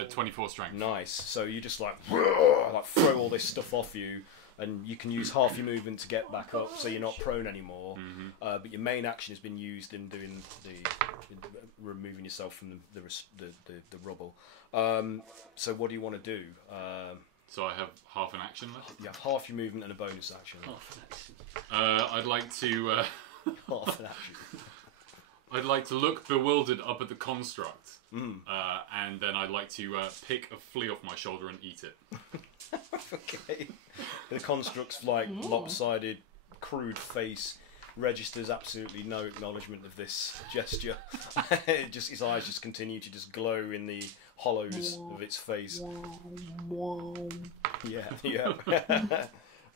24 strength. Nice. So you just like throw all this stuff off you, and you can use half your movement to get back up, so you're not prone anymore. Mm-hmm. But your main action has been used in doing in removing yourself from the rubble. So what do you want to do? So I have half an action left. You have half your movement and a bonus action. I'd like to. Half an action. I'd like to look bewildered up at the construct, Mm. and then I'd like to pick a flea off my shoulder and eat it. Okay. The construct's lopsided, crude face registers absolutely no acknowledgement of this gesture. His eyes just continue to just glow in the hollows of its face. Yeah.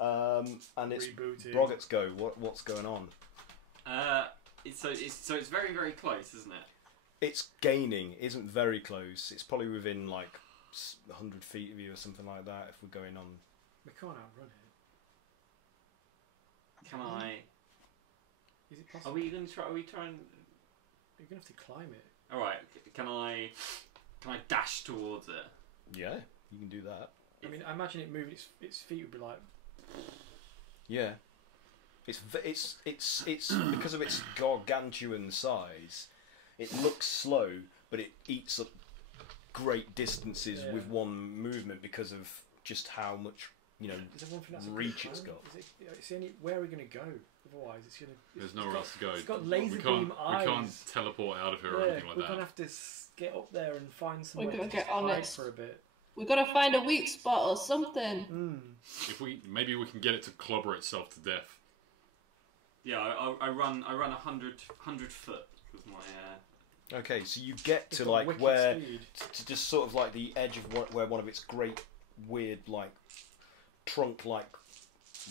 And it's Rebooted. Broggett's go. What's going on? It's very, very close, isn't it? It's gaining. Isn't very close. It's probably within 100 feet of you or something like that. If we're going on. We can't outrun it. Can I? Is it possible? Are we going to try? Are we trying? You're gonna have to climb it. All right. Can I dash towards it? Yeah, you can do that. I mean, I imagine it moving. Its feet would be like. Yeah. It's because of its gargantuan size. It looks slow, but it eats up great distances with one movement because of just how much Is there one thing that's a good reach it's plan? got. It's the only, where are we going to go? Otherwise, it's going to. There's nowhere else to go. It's got laser we can't, beam eyes. We can't teleport out of here or anything like we're that. going to have to get up there and find We're somewhere gonna to get just on hide it. for a bit. We gotta find a weak spot or something. Maybe we can get it to clobber itself to death. Yeah, I run 100 foot with my. Okay, so you get It's to got wicked where speed. to just sort of the edge of where one of its great weird trunk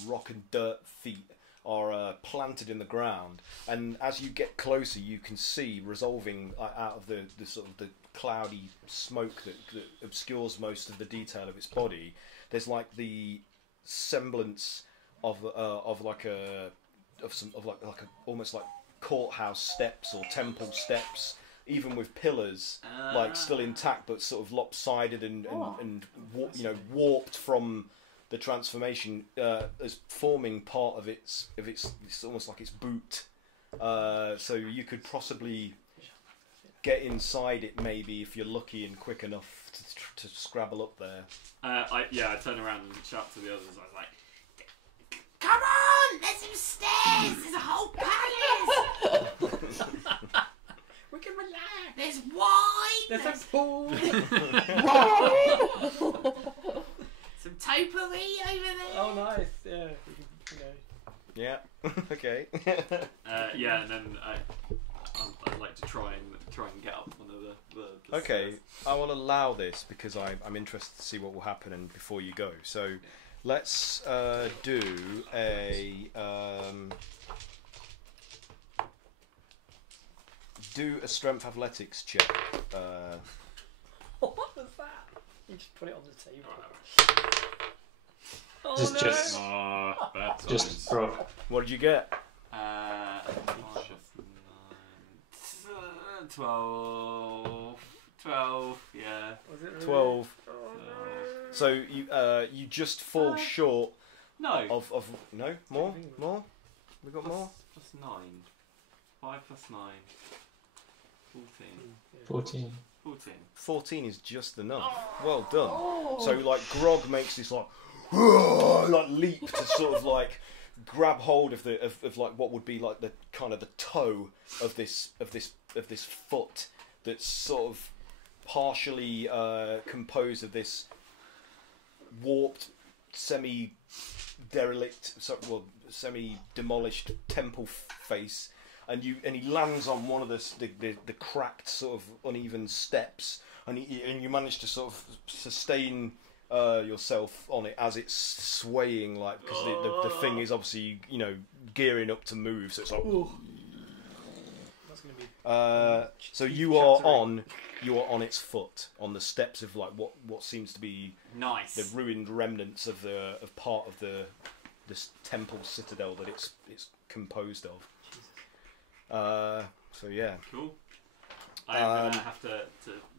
rock and dirt feet are planted in the ground, and as you get closer you can see resolving out of the sort of the cloudy smoke that obscures most of the detail of its body, there's like the semblance of almost like courthouse steps or temple steps, even with pillars like still intact but sort of lopsided and warped from the transformation, as forming part of its it's almost like its boot. So you could possibly get inside it maybe if you're lucky and quick enough to scrabble up there. I turn around and shout to the others. I was like, "Come on! There's some stairs! There's a whole palace! We can relax. There's wine! There's a pool. Some topiary over there!" Oh, nice. Yeah. You know. Yeah. Okay. And then I'd like to try and get up one of the Okay, stairs. I will allow this because I'm interested to see what will happen and before you go. So let's do a strength athletics check. What was that? You just put it on the table. Oh, Just Bad times. just Grog. What did you get? 12, yeah. Was it really? 12. Oh, So you just fall short No. of no more. We got more. Plus 9. 5 plus 9. 14. 14. 14. 14 is just enough. Well done. So like Grog makes this like leap to sort of like grab hold of like what would be like the kind of the toe of this foot that's sort of partially composed of this warped, semi-derelict, semi-demolished temple face, and he lands on one of the cracked sort of uneven steps, and you manage to sort of sustain yourself on it as it's swaying, like, because the thing is obviously gearing up to move, so it's like. that's gonna be. So you are on its foot, on the steps of like what seems to be Nice. the ruined remnants of part of this temple citadel that it's composed of. So yeah. Cool. I'm gonna have to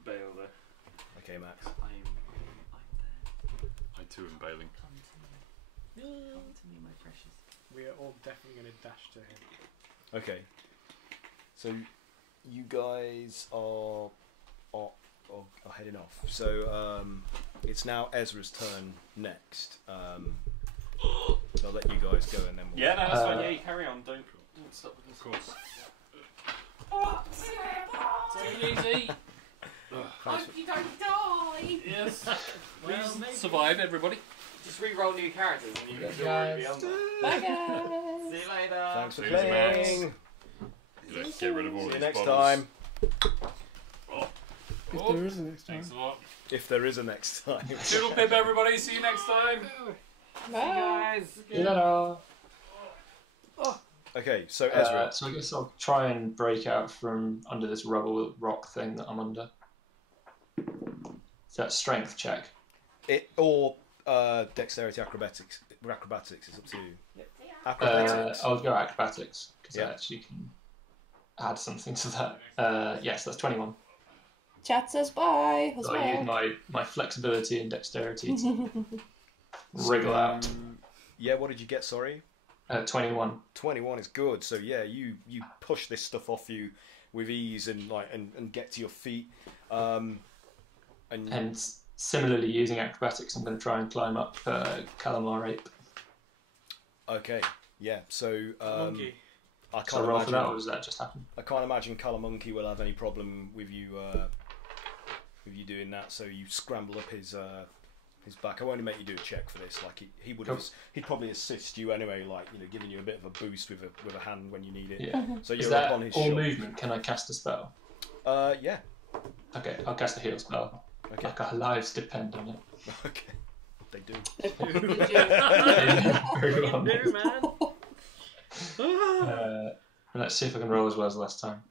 bail though. Okay, Max. I'm there. I too am bailing. Come to me, my precious. We are all definitely going to dash to him. Okay. So you guys are heading off. So it's now Ezra's turn next. I'll let you guys go and then we'll... Yeah, no, that's fine. Yeah, you carry on. Don't stop with this. Of course. Take it easy. Thanks Hope you don't die. Yes. Well, Please maybe. survive, everybody. Just re-roll new characters and you can Guys. be on there. Bye guys. See you later. Thanks for See you, Max. playing. Let's get rid of all See you these next bottles. time. If there is a next time. Thanks a lot. If there is a next time. Toodle pip, everybody. See you next time. Bye. Ta-da. Okay, so Ezra. So I guess I'll try and break out from under this rubble rock thing that I'm under. Is that strength check? It or dexterity acrobatics. Acrobatics is up to you. Acrobatics. I'll go acrobatics because Yeah. I actually can add something to that. Yes, that's 21. Chat says bye as So I use well. my flexibility and dexterity to wriggle out. Yeah, what did you get? Sorry. 21. 21 is good. So yeah, you push this stuff off you with ease and and get to your feet. And similarly, using acrobatics, I'm going to try and climb up Calamar Ape. Okay, yeah. So Monkey. I So can't roll for that, or imagine. does that just happen? I can't imagine Calamonkey will have any problem with you doing that. So you scramble up his back. I won't make you do a check for this. Like he would have, he'd probably assist you anyway. Like giving you a bit of a boost with a hand when you need it. Yeah. So Is you're that up on his all shoulder. movement? Can I cast a spell? Yeah. Okay, I'll cast a heal spell. Okay. Like our lives depend on it. Okay. They do. Very well. No, man. Let's see if I can roll as well as last time.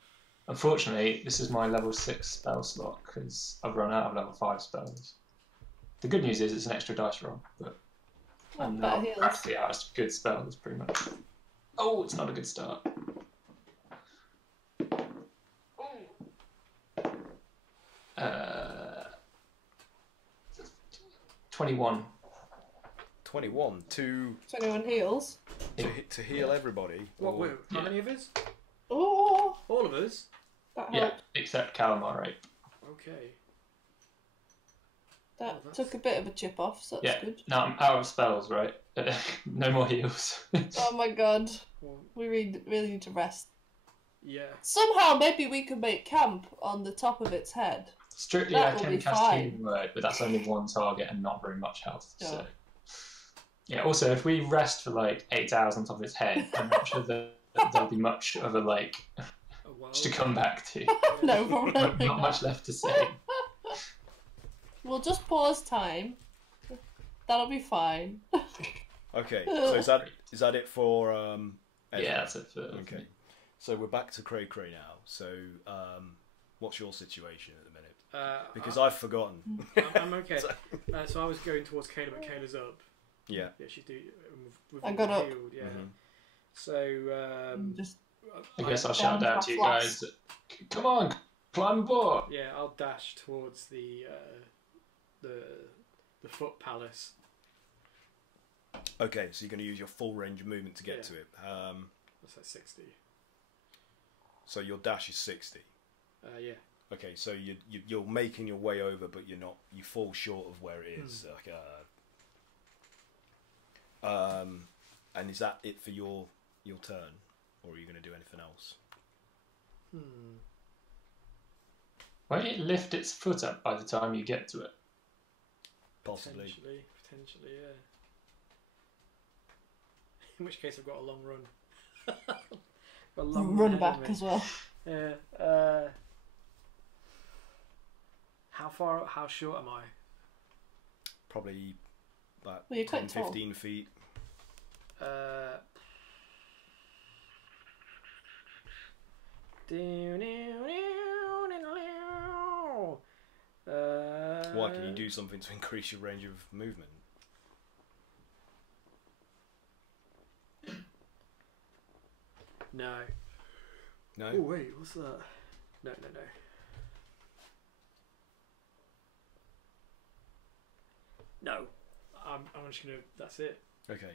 Unfortunately, this is my level 6 spell slot because I've run out of level 5 spells. The good news is it's an extra dice roll, but I'm now practically out of good spells, pretty much. Oh, it's not a good start. 21. 21 to 21 heals. to heal everybody. What? or- Wait, how many of us? Oh, All of us. that Yeah, helped. except calamari. Okay. That took a bit of a chip off, so that's Yeah. good. Now I'm out of spells, right? No more heals. Oh my god, Well, we really need to rest. yeah. Somehow, maybe we could make camp on the top of its head. Strictly, That I will can be cast fine. Healing Word, but that's only one target and not very much health. Yeah. So, yeah. Also, if we rest for like 8 hours on top of its head, I'm not sure that there'll be much of a like Oh, wow. to come back to. No, probably Not much left to say. We'll just pause time. That'll be fine. Okay, so is that it for Ezra? Yeah, that's it. For, Okay, so we're back to Cray Cray now. So what's your situation at the minute? Because I've forgotten. I'm okay. So I was going towards Kaeyla, but Kayla's up. Yeah. Yeah, she's with I got up. healed, yeah. Mhm. So Just I guess I'll shout down to you guys. Come on, climb aboard. yeah, I'll dash towards the foot palace. Okay, so you're going to use your full range of movement to get Yeah. to it. That's like 60. So your dash is 60. Yeah. Okay, so you're making your way over, but you fall short of where it is. Like, and is that it for your turn, or are you going to do anything else? Won't it lift its foot up by the time you get to it? Possibly. Potentially, yeah. In which case, I've got a long run. A long run ahead back of me. as well. Yeah. How short am I? Probably about Well, you're 10, quite tall. 15 feet. Why, can you do something to increase your range of movement? No. No? Oh wait, what's that? No. No. I'm just gonna. That's it. Okay.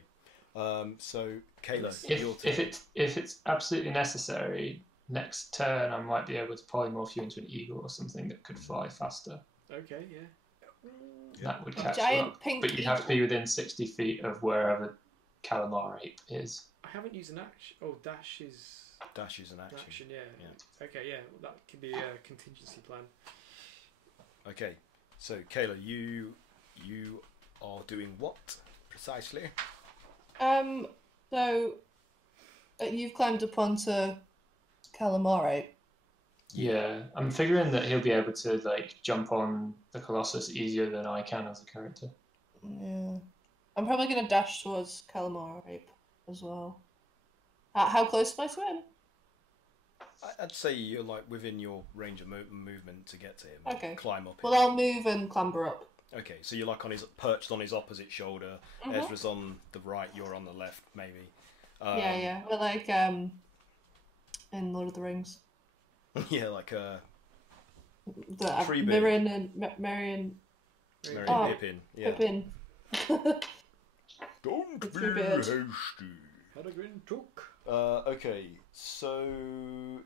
So, Kaeyla, your turn. If it's absolutely necessary, next turn I might be able to polymorph you into an eagle or something that could fly faster. Okay, yeah. That would A catch you giant up. pink But you'd have to be within 60 feet of wherever calamari is. I haven't used an action. Oh, dash is. Dash is an action. Yeah. Okay, yeah. Well, that could be a contingency plan. Okay. So, Kaeyla, you are doing what precisely? So you've climbed up onto calamari. Yeah, I'm figuring that he'll be able to like jump on the colossus easier than I can as a character. Yeah. I'm probably gonna dash towards calamari as well. How close am I to him? I'd say you're like within your range of movement to get to him. Okay. Climb up. Well, I'll move and clamber up. Okay, so you're like perched on his opposite shoulder. Ezra's on the right. You're on the left, maybe. Yeah. We're like in Lord of the Rings. Yeah, like The Tree bit. Mirren and Marion Merry Oh, Pippin. Yeah. Pippin. Don't The be Tree Beard. hasty. Peregrine took. Okay, so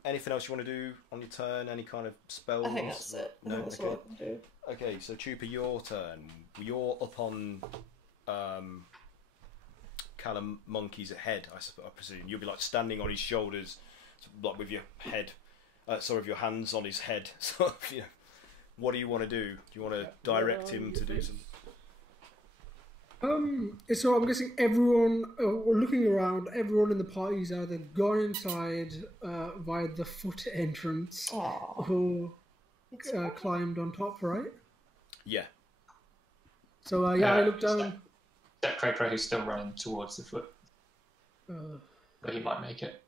anything else you want to do on your turn? Any kind of spells? I think that's it. I No. think that's Okay. what I can do. Okay, so Chupa, your turn. You're up on Callum Monkey's head, I presume. You'll be like standing on his shoulders, like with your head, with your hands on his head. So, what do you want to do? Do you want to direct him to do something? So I'm guessing everyone, looking around, everyone in the party's either gone inside via the foot entrance Aww. or climbed on top, right? Yeah. So I look down. That Cray Cray who's still running towards the foot, Uh, but he might make it.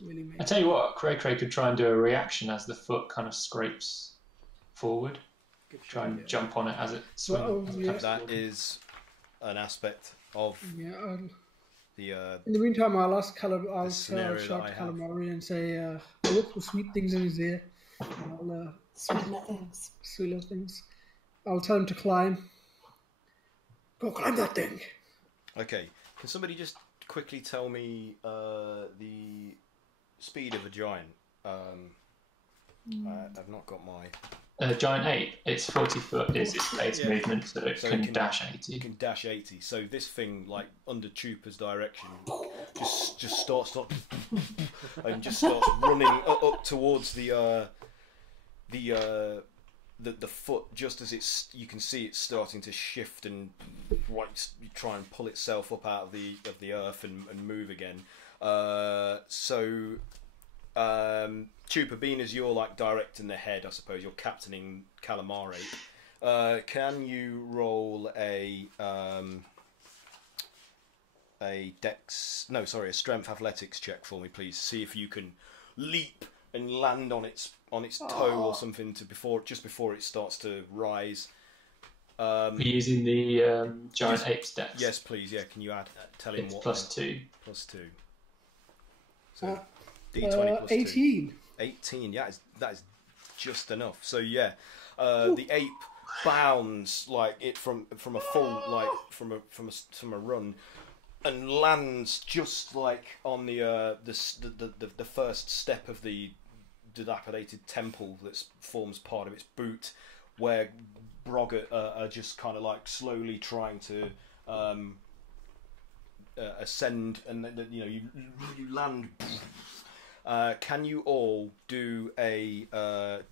Really I tell you what, Cray could try and do a reaction as the foot kind of scrapes forward. Try and jump on it as it swings. That is an aspect of the in the meantime, I'll ask I'll scenario shout that to I have. Calamari and say, look for sweet things in his ear. I'll, sweet things. Sweet little things. I'll tell him to climb. Go climb that thing. Okay. Can somebody just quickly tell me the speed of a giant? I've not got my... Giant ape, it's 40 foot is its base movement, so it can dash 80. You can dash 80. So this thing, like under Chupa's direction, just starts and just starts running up towards the foot. Just as you can see it starting to shift and try and pull itself up out of the earth and move again. Chupa, being as you're like directing the head, I suppose you're captaining Calamari. Can you roll a strength athletics check for me, please? See if you can leap and land on its toe or something just before it starts to rise. Using the giant ape's dex. Yes, please. Yeah, can you tell him it's what? +2. +2. So D20 plus 18. 2. 18. Yeah, that is just enough. So yeah, the ape bounds like it from a full from a run, and lands just like on the first step of the dilapidated temple that forms part of its boot, where Brogget are just kind of like slowly trying to ascend, and then you land. Can you all do a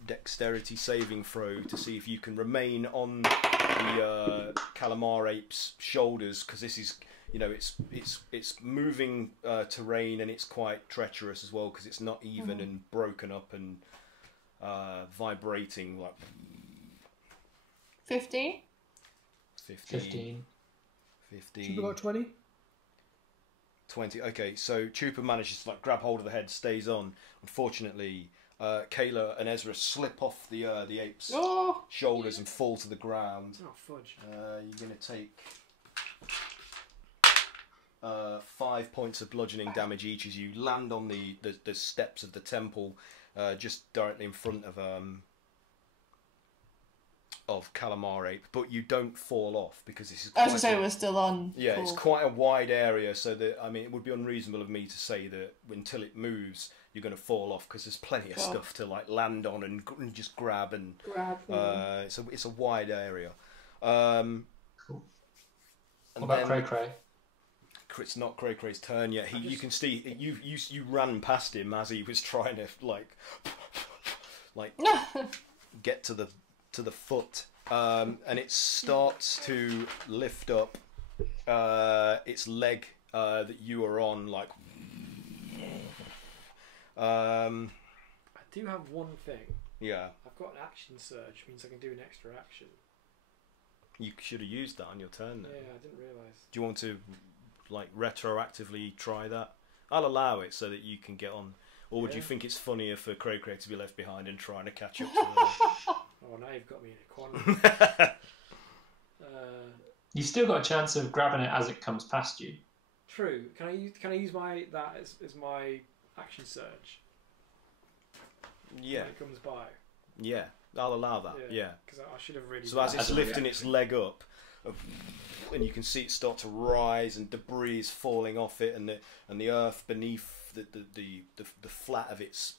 dexterity saving throw to see if you can remain on the Calamar ape's shoulders? Because this is, it's moving terrain, and it's quite treacherous as well because it's not even and broken up and vibrating like. 15. 15. Chupa got 20. 20. Okay, so Chupa manages to grab hold of the head, stays on. Unfortunately, Kaeyla and Ezra slip off the ape's shoulders and fall to the ground. Oh, fudge. You're going to take 5 points of bludgeoning damage each as you land on the steps of the temple, just directly in front of Calamar Ape, but you don't fall off because this is. I was going to say we're still on. Yeah, cool. It's quite a wide area, so that it would be unreasonable of me to say that until it moves, you're going to fall off because there's plenty of stuff to land on and just grab and. It's a wide area. Cool. What about Cray? It's not Cray's turn yet. You can see you ran past him as he was trying to get to the foot, and it starts to lift up its leg that you are on. I do have one thing. Yeah. I've got an action surge, means I can do an extra action. You should have used that on your turn then. Yeah, I didn't realise. Do you want to retroactively try that? I'll allow it so that you can get on. Or would you think it's funnier for Cray to be left behind and trying to catch up to Oh, now you've got me in a quandary. You've still got a chance of grabbing it as it comes past you. True. Can I use that as my action surge? Yeah. When it comes by. Yeah, I'll allow that. Yeah. Because I should have really. So as it's lifting its leg up, and you can see it start to rise, and debris is falling off it, and the earth beneath the flat of its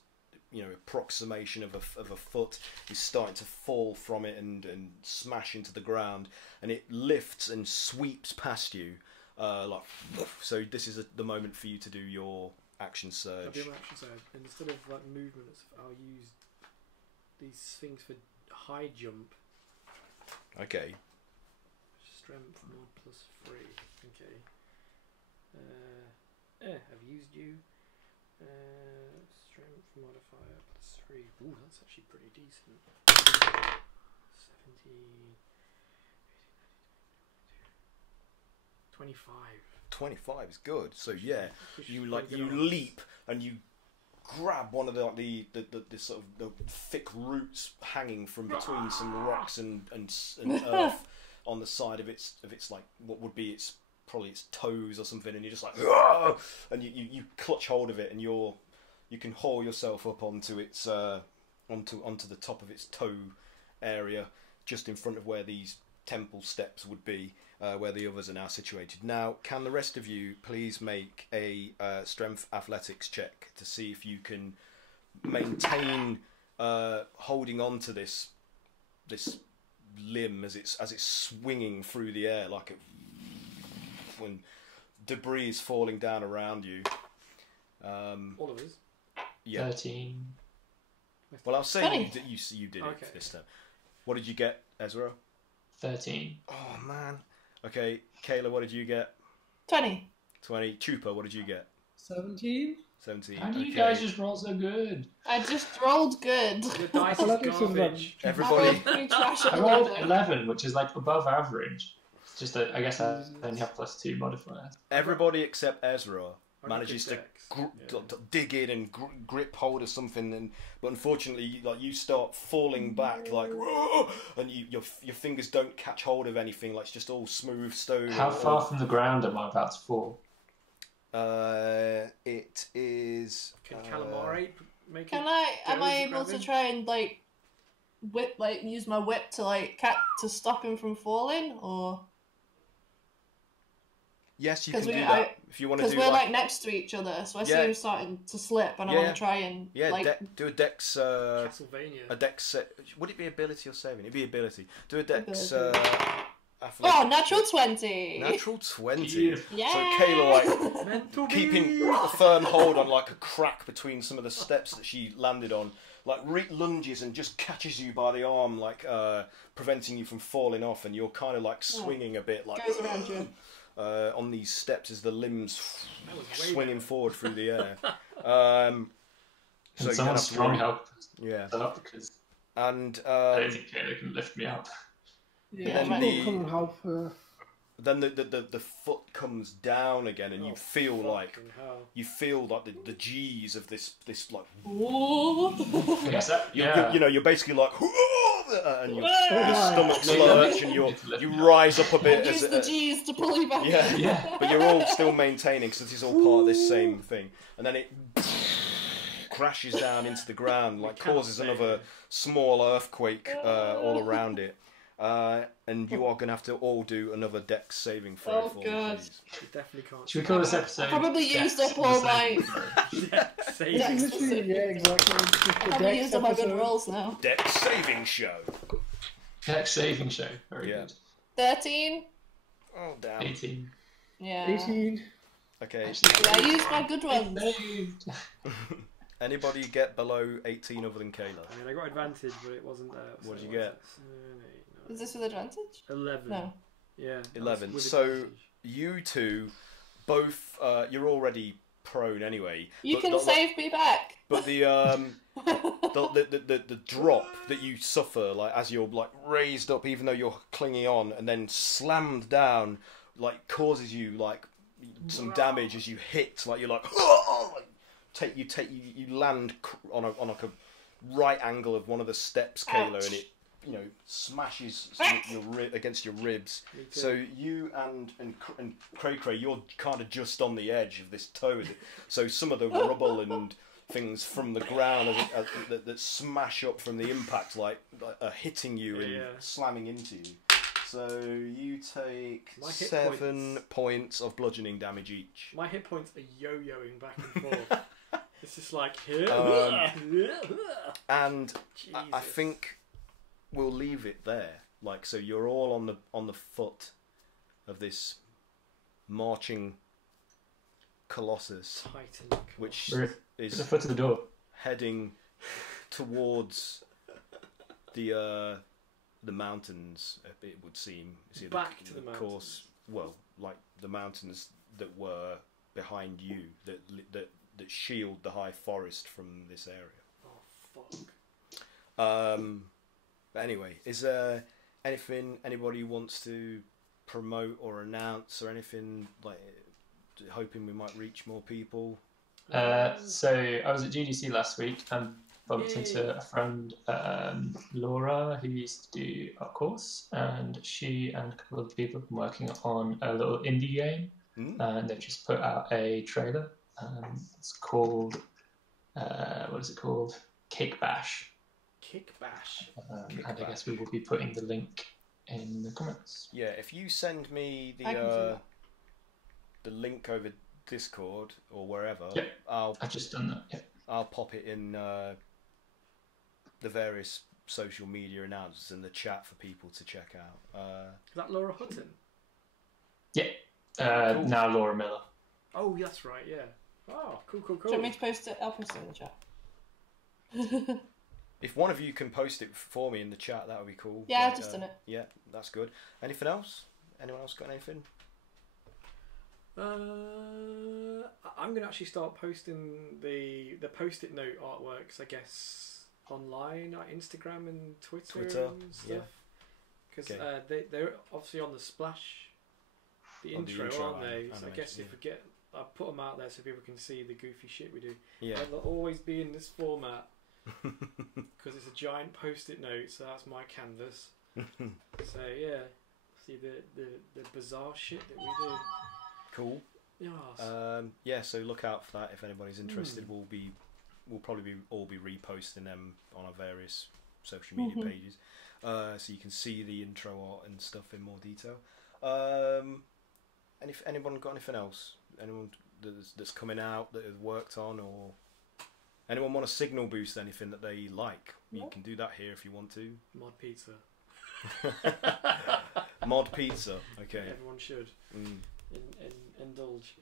approximation of a foot is starting to fall from it and smash into the ground, and it lifts and sweeps past you. So this is the moment for you to do your action surge. I'll do my action surge, and instead of movements, I'll use these things for high jump. Okay. Strength mod +3. Okay. I've used you. Strength modifier +3. Ooh, that's actually pretty decent. 70. 25. 25 is good. So yeah, you leap and you grab one of the sort of the thick roots hanging from between some rocks and earth on the side of its like what would be its probably its toes or something, and you're just like, "Argh!" And you clutch hold of it, and you can haul yourself up onto its onto the top of its toe area, just in front of where these temple steps would be, where the others are now situated. Now, can the rest of you please make a strength athletics check to see if you can maintain holding on to this limb as it's swinging through the air like when debris is falling down around you. All of us. Yeah. 13. Well, I'll say you did Okay. it this time. What did you get, Ezra? 13. Oh man. Okay, Kaeyla, what did you get? 20. 20. Chupa, what did you get? 17. 17. How do you Okay. guys just roll so good? I just rolled good. Your dice is Athletics is garbage. I Everybody, rolled pretty trash at I the rolled moment. 11, which is like above average. It's just that I guess I only have +2 modifier. everybody except Ezra I got manages good to decks. Yeah. dig in and grip hold of something, but unfortunately, like you start falling back, like, "Whoa!" and your fingers don't catch hold of anything. Like it's just all smooth stone. How far from the ground am I about to fall? It is. Can calamari make Can it? am go I as you able grab to him? try and use my whip to to stop him from falling, or Yes, you can 'Cause do we- that if you want to because do we're like next to each other, so I see Yeah. him starting to slip, and I Yeah. want to try and do a dex. Castlevania. A dex. Would it be ability or saving? It'd be ability. Do a dex. Ability. Athletics. Oh, natural 20. Natural 20. Beautiful. Yeah. So Kaeyla, like, Mental keeping a firm hold on like a crack between some of the steps that she landed on, like lunges and just catches you by the arm, like preventing you from falling off, and you're kind of like swinging a bit, like Goes around you. on these steps as the limbs That was way swinging better. forward through the air. So And you someone have to strong really- help Yeah, up because and I don't think Kaeyla can lift me up. Yeah, Then people the- come and help. then the foot comes down again, and you feel like Fucking hell. the G's of this like Ooh. Yes, that, you know you're basically like and your Yeah. stomach's Yeah. lurch and you rise up a bit Use as the G's to pull you back. yeah. Yeah. But you're all still maintaining because this is all part of this same thing, and then it crashes down into the ground, like cannot causes say another it. small earthquake all around it. And you are going to have to all do another dex saving throw Oh, for me, God. please. You definitely can't. Should we call this episode? I probably used Dex up all the my. Saving Throw? Save. Dex. Literally, yeah, exactly. It's just I the probably dex used up my good episode. rolls now. Dex saving show. Dex saving show. Very Yeah. good. 13. Oh damn. 18. Yeah. 18. Okay. Actually, Yeah, I used my good ones. saved. Anybody get below 18 other than Kaeyla? I mean, I got advantage, but it wasn't. What did you was get? it? 7, 8, Is this with advantage? 9, 11. No. Yeah. that was 11. with So advantage. you two, both, you're already prone anyway. You but can the- save me back. But the drop that you suffer, like as you're like raised up, even though you're clinging on, and then slammed down, like causes you like some damage as you hit. Like you're like, you land on like a right angle of one of the steps, Kaeyla, Ouch. and it smashes against your ribs. Me too. So you and Cray Cray, you're kind of just on the edge of this toe. So some of the rubble and things from the ground that smash up from the impact, like are hitting you and Yeah. slamming into you. So you take My hit 7 points of bludgeoning damage each. My hit points are yo-yoing back and forth. It's just like here. And I Jesus. think we'll leave it there. Like, so you're all on the foot of this marching colossus, Titan. which We're at the is foot of the door. heading towards the mountains. It would seem. See, Back to the of course. Well, like the mountains that were behind you, that shield the high forest from this area. Oh fuck. But anyway, is there anything anybody wants to promote or announce or anything, like hoping we might reach more people? So I was at GDC last week and bumped into a friend, Laura, who used to do our course, and she and a couple of people have been working on a little indie game, and they've just put out a trailer. It's called, what is it called? Kick Bash. Kick Bash. And I guess we will be putting the link in the comments. Yeah, if you send me the link over Discord or wherever, I've just done that. Yep. I'll pop it in the various social media announcements in the chat for people to check out. Is that Laura Hutton? Yeah. Cool. Now Laura Miller. Oh, that's right. Yeah. Oh, cool. Do you want me to post it? I'll post it in the chat. If one of you can post it for me in the chat, that would be cool. Yeah, I've just done it. Yeah, that's good. Anything else? Anyone else got anything? I'm gonna actually start posting the post-it note artworks, I guess, online, like Instagram and Twitter and stuff. Because they're obviously on the splash, the intro, aren't they? So I guess if we get, I put them out there so people can see the goofy shit we do. Yeah. But they'll always be in this format because it's a giant post-it note. So that's my canvas. So yeah, see the bizarre shit that we do. Cool. Yes. So look out for that if anybody's interested. We'll probably all be reposting them on our various social media pages, so you can see the intro art and stuff in more detail. And if anyone got anything else, anyone that's coming out that has worked on, or anyone want to signal boost anything that they like, you can do that here if you want to. Mod pizza. Mod pizza. Okay. Everyone should. Indulge.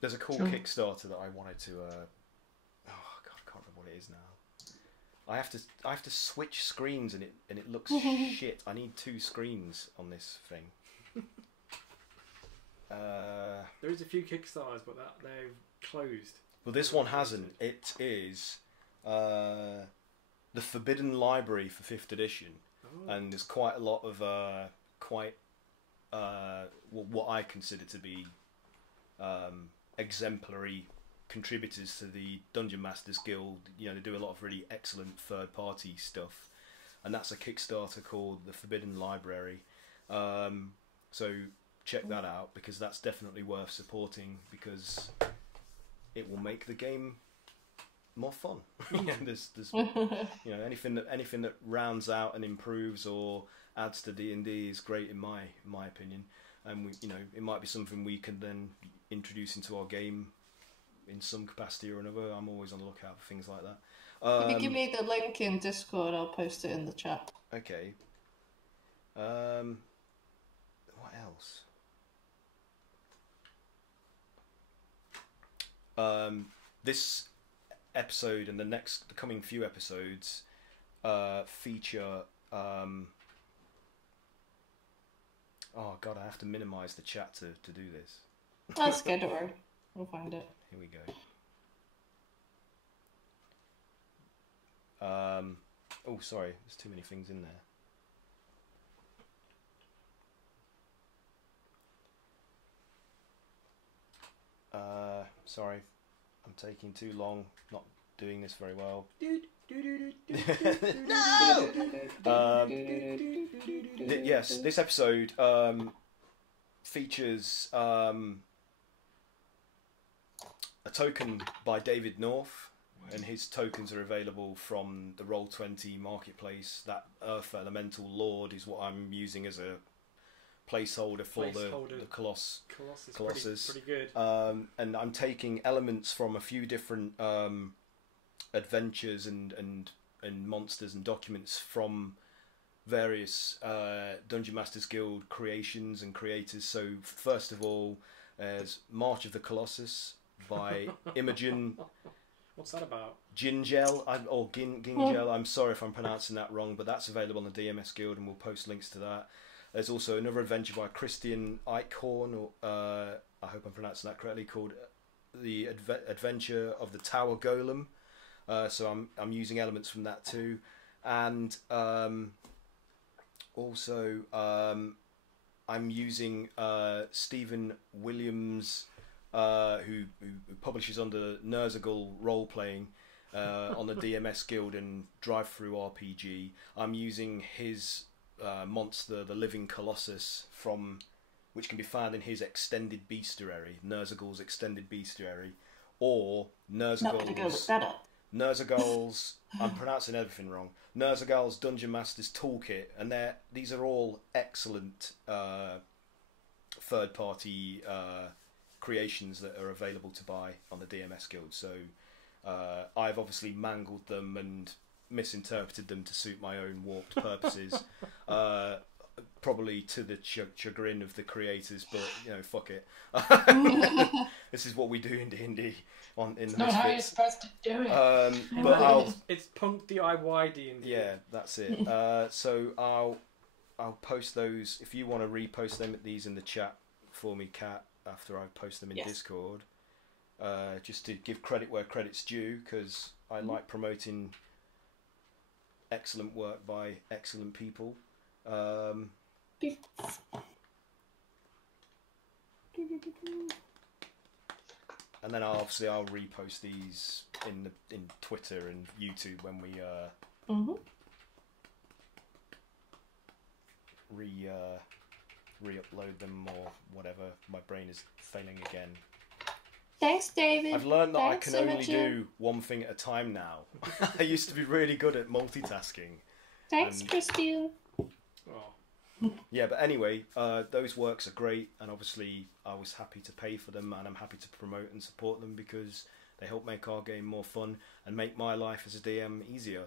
There's a cool Kickstarter that I wanted to. Oh God, I can't remember what it is now. I have to switch screens and it looks shit. I need 2 screens on this thing. There is a few Kickstarters, but they've closed. Well, this one hasn't. It is the Forbidden Library for 5th edition, and there's quite a lot of what I consider to be exemplary contributors to the Dungeon Masters Guild. You know, they do a lot of really excellent third-party stuff, and that's a Kickstarter called the Forbidden Library. So check that out, because that's definitely worth supporting, because it will make the game more fun. there's anything that rounds out and improves or adds to D&D is great in my opinion, and it might be something we can then introduce into our game in some capacity or another. I'm always on the lookout for things like that. If you give me the link in Discord, I'll post it in the chat. Okay. What else? This episode and the coming few episodes feature. Oh God, I have to minimise the chat to do this. That's good, don't worry. We'll find it. Here we go. Oh, sorry, there's too many things in there. Sorry, I'm taking too long, not doing this very well. No! Yes, this episode features a token by David North, and his tokens are available from the Roll20 marketplace. That Earth Elemental Lord is what I'm using as a placeholder for the Colossus. Pretty good. And I'm taking elements from a few different adventures and monsters and documents from various Dungeon Masters Guild creations and creators. So first of all, there's March of the Colossus by Imogen. What's that about? Gingel, or Gingel. I'm sorry if I'm pronouncing that wrong, but that's available on the DMS Guild, and we'll post links to that. There's also another adventure by Christian Eichhorn, or I hope I'm pronouncing that correctly, called The Adventure of the Tower Golem. So I'm using elements from that too, and also I'm using Stephen Williams' who publishes under Nerzagal Role-Playing on the DMS Guild and Drive-Through RPG. I'm using his monster, the Living Colossus, which can be found in his extended bestiary, Nerzagal's extended bestiary, or Not gonna go with that up. Nerzagal's, I'm pronouncing everything wrong, Nerzagal's Dungeon Master's Toolkit, and these are all excellent third-party creations that are available to buy on the DMS Guild. So I've obviously mangled them and misinterpreted them to suit my own warped purposes, probably to the chagrin of the creators, but fuck it. This is what we do in D&D in the Misfits. Not how you're supposed to do it. But it's punk D.I.Y. D&D. yeah, that's it. So I'll post those if you want to repost them. These in the chat for me, Kat, after I post them in Discord. Just to give credit where credit's due, because I like promoting excellent work by excellent people. And then I'll repost these in Twitter and YouTube when we re-upload them or whatever. My brain is failing again. Thanks, David. I've learned that Thanks, I can only Imogen. do one thing at a time now. I used to be really good at multitasking. Thanks, Christine. Oh. Yeah, but anyway, those works are great, and obviously I was happy to pay for them, and I'm happy to promote and support them because they help make our game more fun and make my life as a DM easier.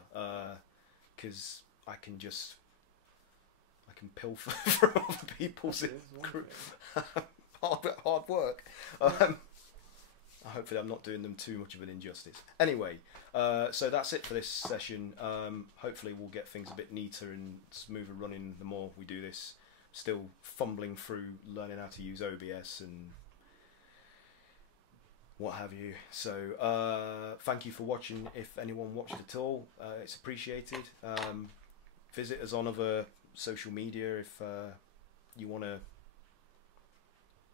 Because I can pilfer from other people's hard work. Hopefully I'm not doing them too much of an injustice. Anyway, so that's it for this session. Hopefully we'll get things a bit neater and smoother running the more we do this. Still fumbling through learning how to use OBS and what have you. So thank you for watching. If anyone watched at all, it's appreciated. Visit us on other social media if you want to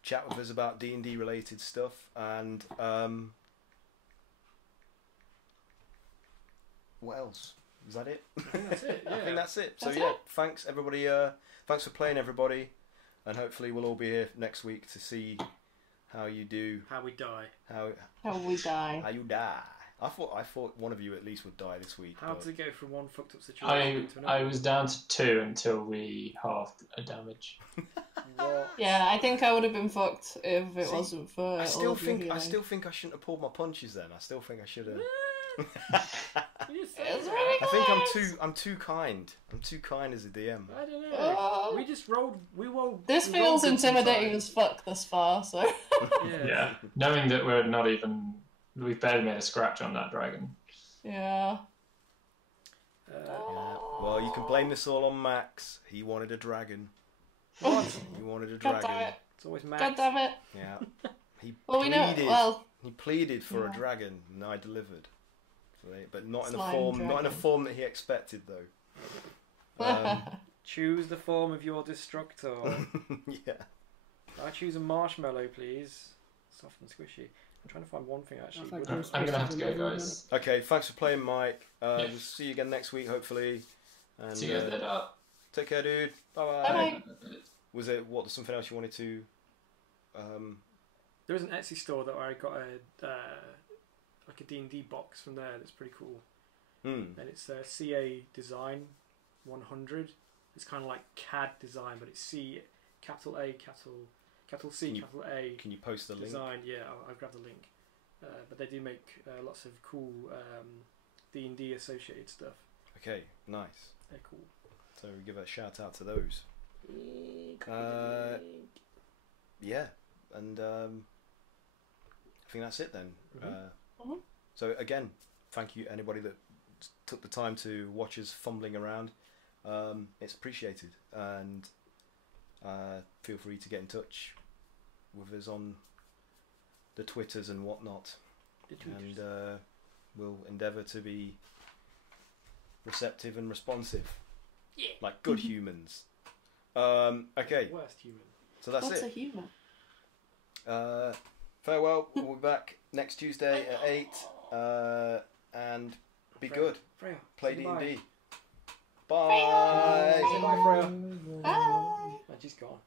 chat with us about D&D related stuff, and what else? Is that it? I think that's it. Yeah. I think that's it. So That's yeah, it. thanks everybody. Thanks for playing, everybody, and hopefully we'll all be here next week to see how you do. How we die. How we die. how you die. I thought one of you at least would die this week. How but- does it go from one fucked up situation to another? I was down to 2 until we halved a damage. What? Yeah, I think I would have been fucked if it See, wasn't for. I all still of your think I healing. still think I shouldn't have pulled my punches then. I still think I should have. You said It's that. really I think close. I'm too kind. I'm too kind as a DM. I don't know. Oh. We just rolled. We rolled. This we rolled feels good intimidating sometimes. as fuck this far. So Yeah. Yeah, knowing that we've barely made a scratch on that dragon. yeah. Well, you can blame this all on Max. He wanted a dragon. What? He wanted a God dragon. damn it! It's always Max. God damn it! Yeah. He Well, we know. pleaded. Well, He pleaded for Yeah. a dragon, and I delivered. But not in a Slime form, not in a dragon. form that he expected, though. Choose the form of your destructor. Yeah. I choose a marshmallow, please. Soft and squishy. I'm trying to find one thing actually. I think Would- I'm gonna have to go, guys. Okay. Thanks for playing, Mike. We'll see you again next week, hopefully. And See you guys later. take care, dude. Bye bye. Was it something else you wanted to? There is an Etsy store that I got like a D&D box from there that's pretty cool. And it's CA Design 100. It's kind of like CAD design, but it's C, capital A, capital C, capital A. Can you post the link? Design, yeah, I'll grab the link. But they do make lots of cool D&D associated stuff. Okay, nice. They're cool. So we give a shout out to those. Yeah, and I think that's it then. So again, thank you anybody that took the time to watch us fumbling around. It's appreciated, and feel free to get in touch with us on the Twitters and whatnot, and we'll endeavour to be receptive and responsive, like good humans. Okay, Worst human. so that's What's it. a human? farewell. We'll be back next Tuesday at 8. And be Freya. good. Freya. Play say goodbye. D&D. Bye. Say bye, Freya. Bye. And she's gone.